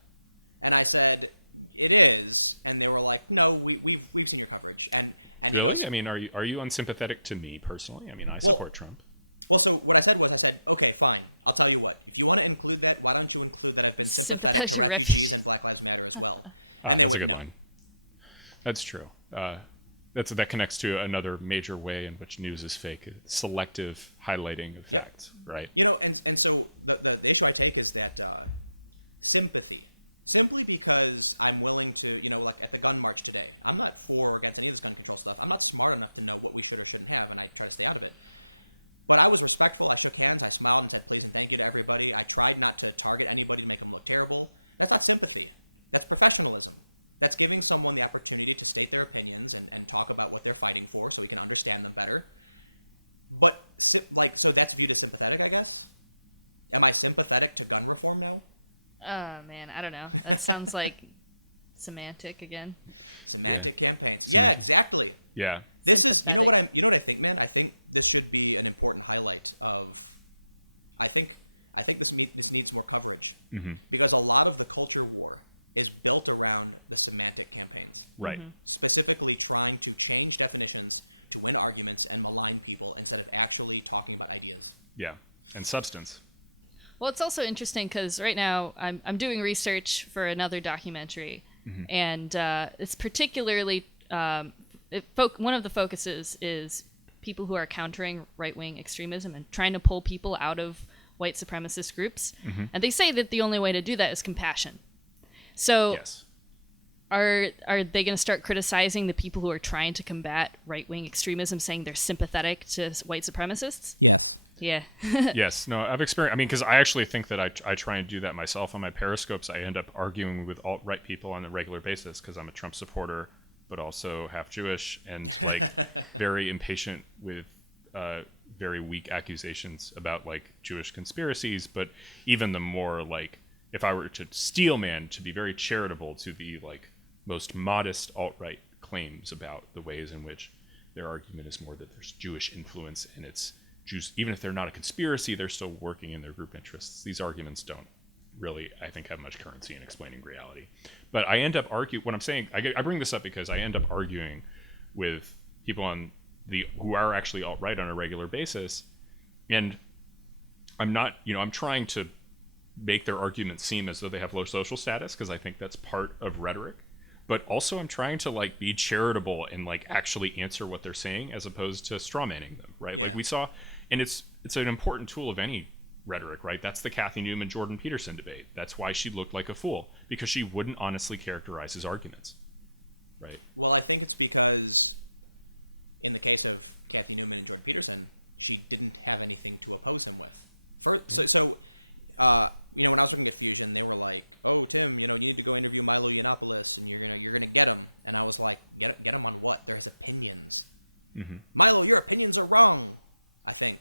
and I said it is, and they were like, no, we've seen your coverage, and really? He goes, I mean, are you unsympathetic to me personally? I mean, I support Trump. Well, so what I said, okay, fine, I'll tell you what, if you want to include that, why don't you include that I've been sympathetic to refugees and Black Lives Matter as well, and they went no. Line. That's true. That connects to another major way in which news is fake: selective highlighting of facts, right? And so the issue I take is that sympathy, simply because I'm willing to, like at the gun march today, I'm not for or against any of this gun control stuff. I'm not smart enough to know what we should or shouldn't have, and I try to stay out of it. But I was respectful. I shook hands. I smiled and said please and thank you to everybody. I tried not to target anybody to make them look terrible. That's not sympathy. That's professionalism. That's giving someone the opportunity to state their opinions and talk about what they're fighting for so we can understand them better. But, so that's viewed as sympathetic, I guess? Am I sympathetic to gun reform now? Oh, man, I don't know. That sounds like semantic again. Semantic campaigns. Yeah, exactly. Yeah. This is, you know what I think, man? I think this should be an important highlight of, I think this needs more coverage. Mm-hmm. Because a lot of the culture war is built around the semantic campaigns. Right. Mm-hmm. Specifically trying to change definitions to win arguments and malign people instead of actually talking about ideas. Yeah, and substance. Well, it's also interesting because right now I'm doing research for another documentary, mm-hmm. and it's particularly one of the focuses is people who are countering right-wing extremism and trying to pull people out of white supremacist groups. Mm-hmm. And they say that the only way to do that is compassion. So yes. Are they going to start criticizing the people who are trying to combat right-wing extremism, saying they're sympathetic to white supremacists? Yes. Yeah. Yes. No, I've experienced. I mean, because I actually think that I try and do that myself on my Periscopes. I end up arguing with alt-right people on a regular basis because I'm a Trump supporter, but also half Jewish and like very impatient with very weak accusations about like Jewish conspiracies. But even the more like, if I were to steelman, to be very charitable to the like most modest alt-right claims about the ways in which their argument is more that there's Jewish influence and it's Jews, even if they're not a conspiracy, they're still working in their group interests. These arguments don't really, I think, have much currency in explaining reality. But I end up what I'm saying, I bring this up because I end up arguing with people who are actually alt-right on a regular basis, and I'm not, I'm trying to make their arguments seem as though they have low social status because I think that's part of rhetoric, but also I'm trying to like be charitable and like actually answer what they're saying as opposed to strawmanning them, right? Yeah. Like we saw, and it's an important tool of any rhetoric, right? That's the Kathy Newman Jordan Peterson debate. That's why she looked like a fool, because she wouldn't honestly characterize his arguments, right? Well, I think it's because in the case of Kathy Newman and Jordan Peterson, she didn't have anything to oppose him with. When I was working at Fusion, they were like, "Oh, Tim, you need to go interview Milo Yiannopoulos, and you're gonna get him." And I was like, "Get him on what? They're his opinions." Mm-hmm. Milo, your opinions are wrong. I think.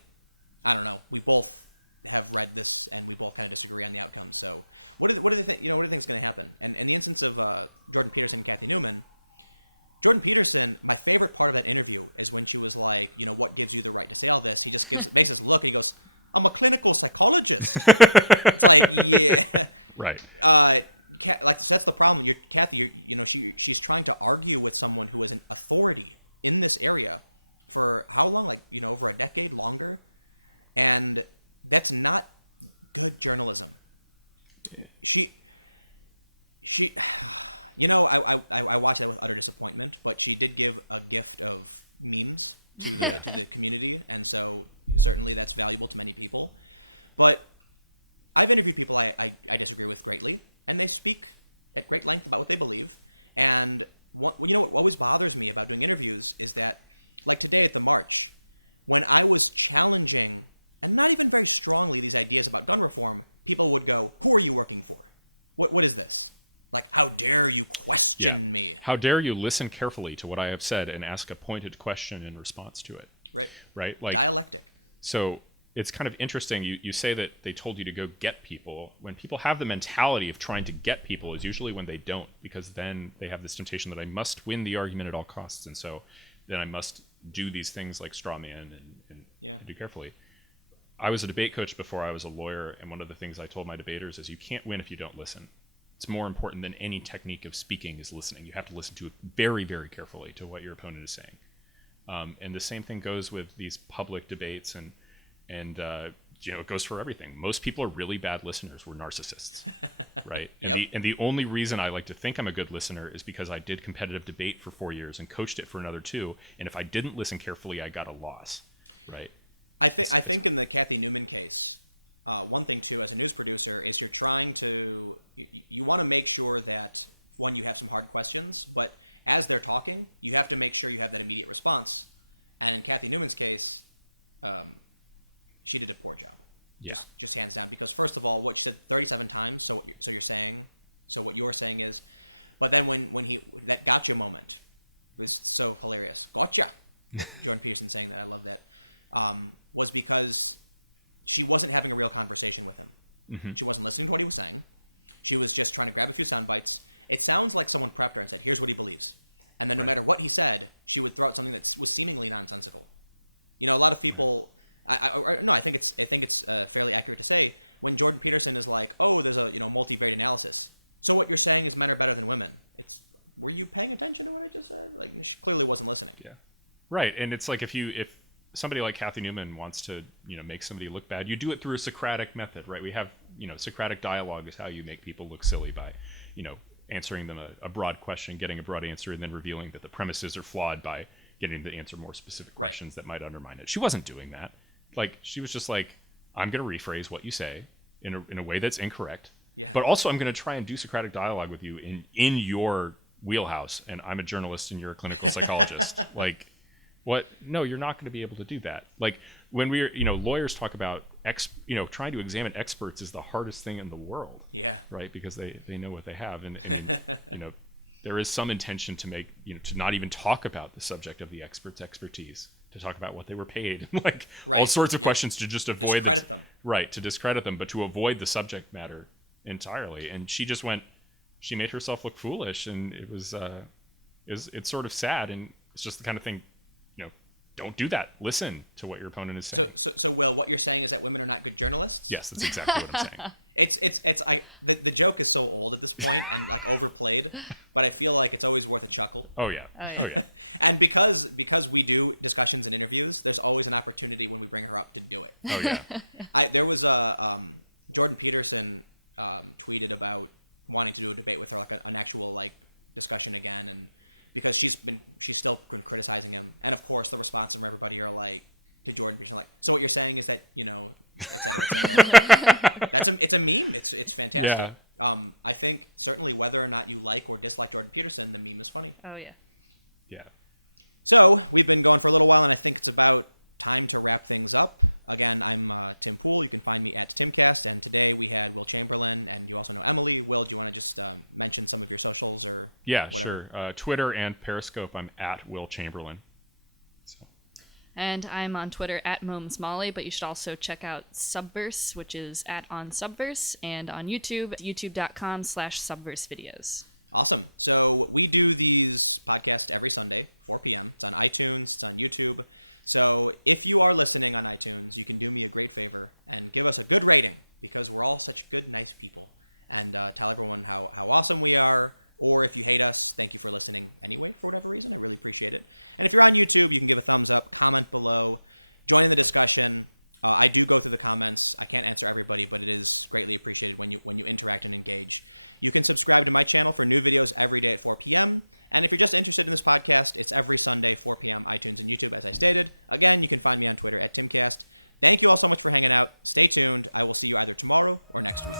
I don't know. We both have read this, and we both kind of disagree on the outcome. So, what do they think? What do they think is going to happen? And in the instance of Jordan Peterson and Kathy Newman, Jordan Peterson, my favorite part of that interview is when she was like, "What gives you the right to say all this?" He just makes this look, and he goes, "I'm a clinical psychologist." It's like, yeah, right. So that's the problem. Kathy, she's trying to argue with someone who is an authority in this area for how long? Like, over a decade, longer, and that's not good journalism. I watched that with utter disappointment, but she did give a gift of memes to the community, and so certainly that's valuable to many people. But I've interviewed people I disagree with greatly, and they speak at great length about what they believe. And what always bothers me about doing interviews is that, like today at the march, when I was challenging, and not even very strongly, these ideas about gun reform, people would go, "Who are you working for? What is this? Like, how dare you question me? How dare you listen carefully to what I have said and ask a pointed question in response to it?" Right. Right? Like, dialectic. So it's kind of interesting. You say that they told you to go get people. When people have the mentality of trying to get people is usually when they don't, because then they have this temptation that I must win the argument at all costs. And so then I must do these things like straw man and do carefully. I was a debate coach before I was a lawyer, and one of the things I told my debaters is you can't win if you don't listen. It's more important than any technique of speaking is listening. You have to listen to it very, very carefully to what your opponent is saying. And the same thing goes with these public debates, and it goes for everything. Most people are really bad listeners. We're narcissists, right? Yep. And the only reason I like to think I'm a good listener is because I did competitive debate for 4 years and coached it for another 2. And if I didn't listen carefully, I got a loss, right? I think in the Kathy Newman case, one thing too, as a news producer, is you're trying to you want to make sure that one, you have some hard questions, but as they're talking, you have to make sure you have that immediate response. And in Kathy Newman's case, she did a poor job, just hands down. Because first of all, what she said 37 times. So what you're saying is, but then when he that gotcha moment was so hilarious. Gotcha, Jordan Peterson saying that, I love that. Was because she wasn't having a real conversation with him. Mm-hmm. She wasn't listening to what he was saying. She was just trying to grab a few sound bites. It sounds like someone prepped her and said, "Here's what he believes," and then no matter what he said, she would throw out something that was seemingly nonsensical. A lot of people. I think it's fairly accurate to say when Jordan Peterson is like, "Oh, there's a multivariate analysis." So what you're saying is men are better than women. Were you paying attention to what I just said? Like, she clearly wasn't listening. Yeah, right. And it's like if somebody like Kathy Newman wants to make somebody look bad, you do it through a Socratic method, right? We have Socratic dialogue is how you make people look silly by answering them a broad question, getting a broad answer, and then revealing that the premises are flawed by getting to answer more specific questions that might undermine it. She wasn't doing that. Like, she was just like, I'm going to rephrase what you say in a way that's incorrect. Yeah. But also I'm going to try and do Socratic dialogue with you in your wheelhouse, and I'm a journalist and you're a clinical psychologist. Like, what? No, you're not going to be able to do that. Like, when lawyers talk about trying to examine experts is the hardest thing in the world. Yeah. Right? Because they know what they have, and there is some intention to make to not even talk about the subject of the expert's expertise, to talk about what they were paid, like all sorts of questions to just avoid discredit them. Right, to discredit them, but to avoid the subject matter entirely. And she just she made herself look foolish, and it's sort of sad, and it's just the kind of thing. Don't do that. Listen to what your opponent is saying. So Will, what you're saying is that women are not good journalists? Yes, that's exactly what I'm saying. The joke is so old at this point and like overplayed, but I feel like it's always worth a chuckle. Oh yeah. And because we do discussions and interviews, there's always an opportunity when we bring her up to do it. Oh yeah. There was Jordan Peterson tweeted about wanting to do a debate with her, like an actual like discussion again, and because she's still been criticizing him, and of course the response from everybody are like to Jordan Peterson, like, so what you're saying is that et cetera, et cetera. It's a meme. It's fantastic. Yeah. I think certainly whether or not you like or dislike Jordan Peterson, the meme is funny. Oh yeah. Yeah. So we've been going for a little while, and I think it's about time to wrap things up. Again, I'm Tim Poole. You can find me at Timcast, and today we had Will Chamberlain, and you also know Emily. Will, do you want to just mention some of your socials or whatever? Sure. Twitter and Periscope, I'm at Will Chamberlain. So. And I'm on Twitter at MomsMolly, but you should also check out Subverse, which is at @OnSubverse, and on YouTube, youtube.com/subversevideos. Awesome. So we do these podcasts every Sunday, 4 p.m. It's on iTunes. It's on YouTube. So if you are listening on iTunes, you can do me a great favor and give us a good rating, because we're all such good, nice people. And tell everyone how awesome we are. Or if you hate us, thank you for listening anyway, for whatever reason. I really appreciate it. And if you're on YouTube, you can give a thumbs up, comment below, join in the discussion. I do go through the comments. I can't answer everybody, but it is greatly appreciated when you interact and engage. You can subscribe to my channel for new videos every day at 4 p.m. And if you're just interested in this podcast, it's every Sunday, 4 p.m., iTunes and YouTube, as I stated. Again, you can find me on Twitter at Timcast. Thank you all so much for hanging out. Stay tuned. I will see you either tomorrow or next week.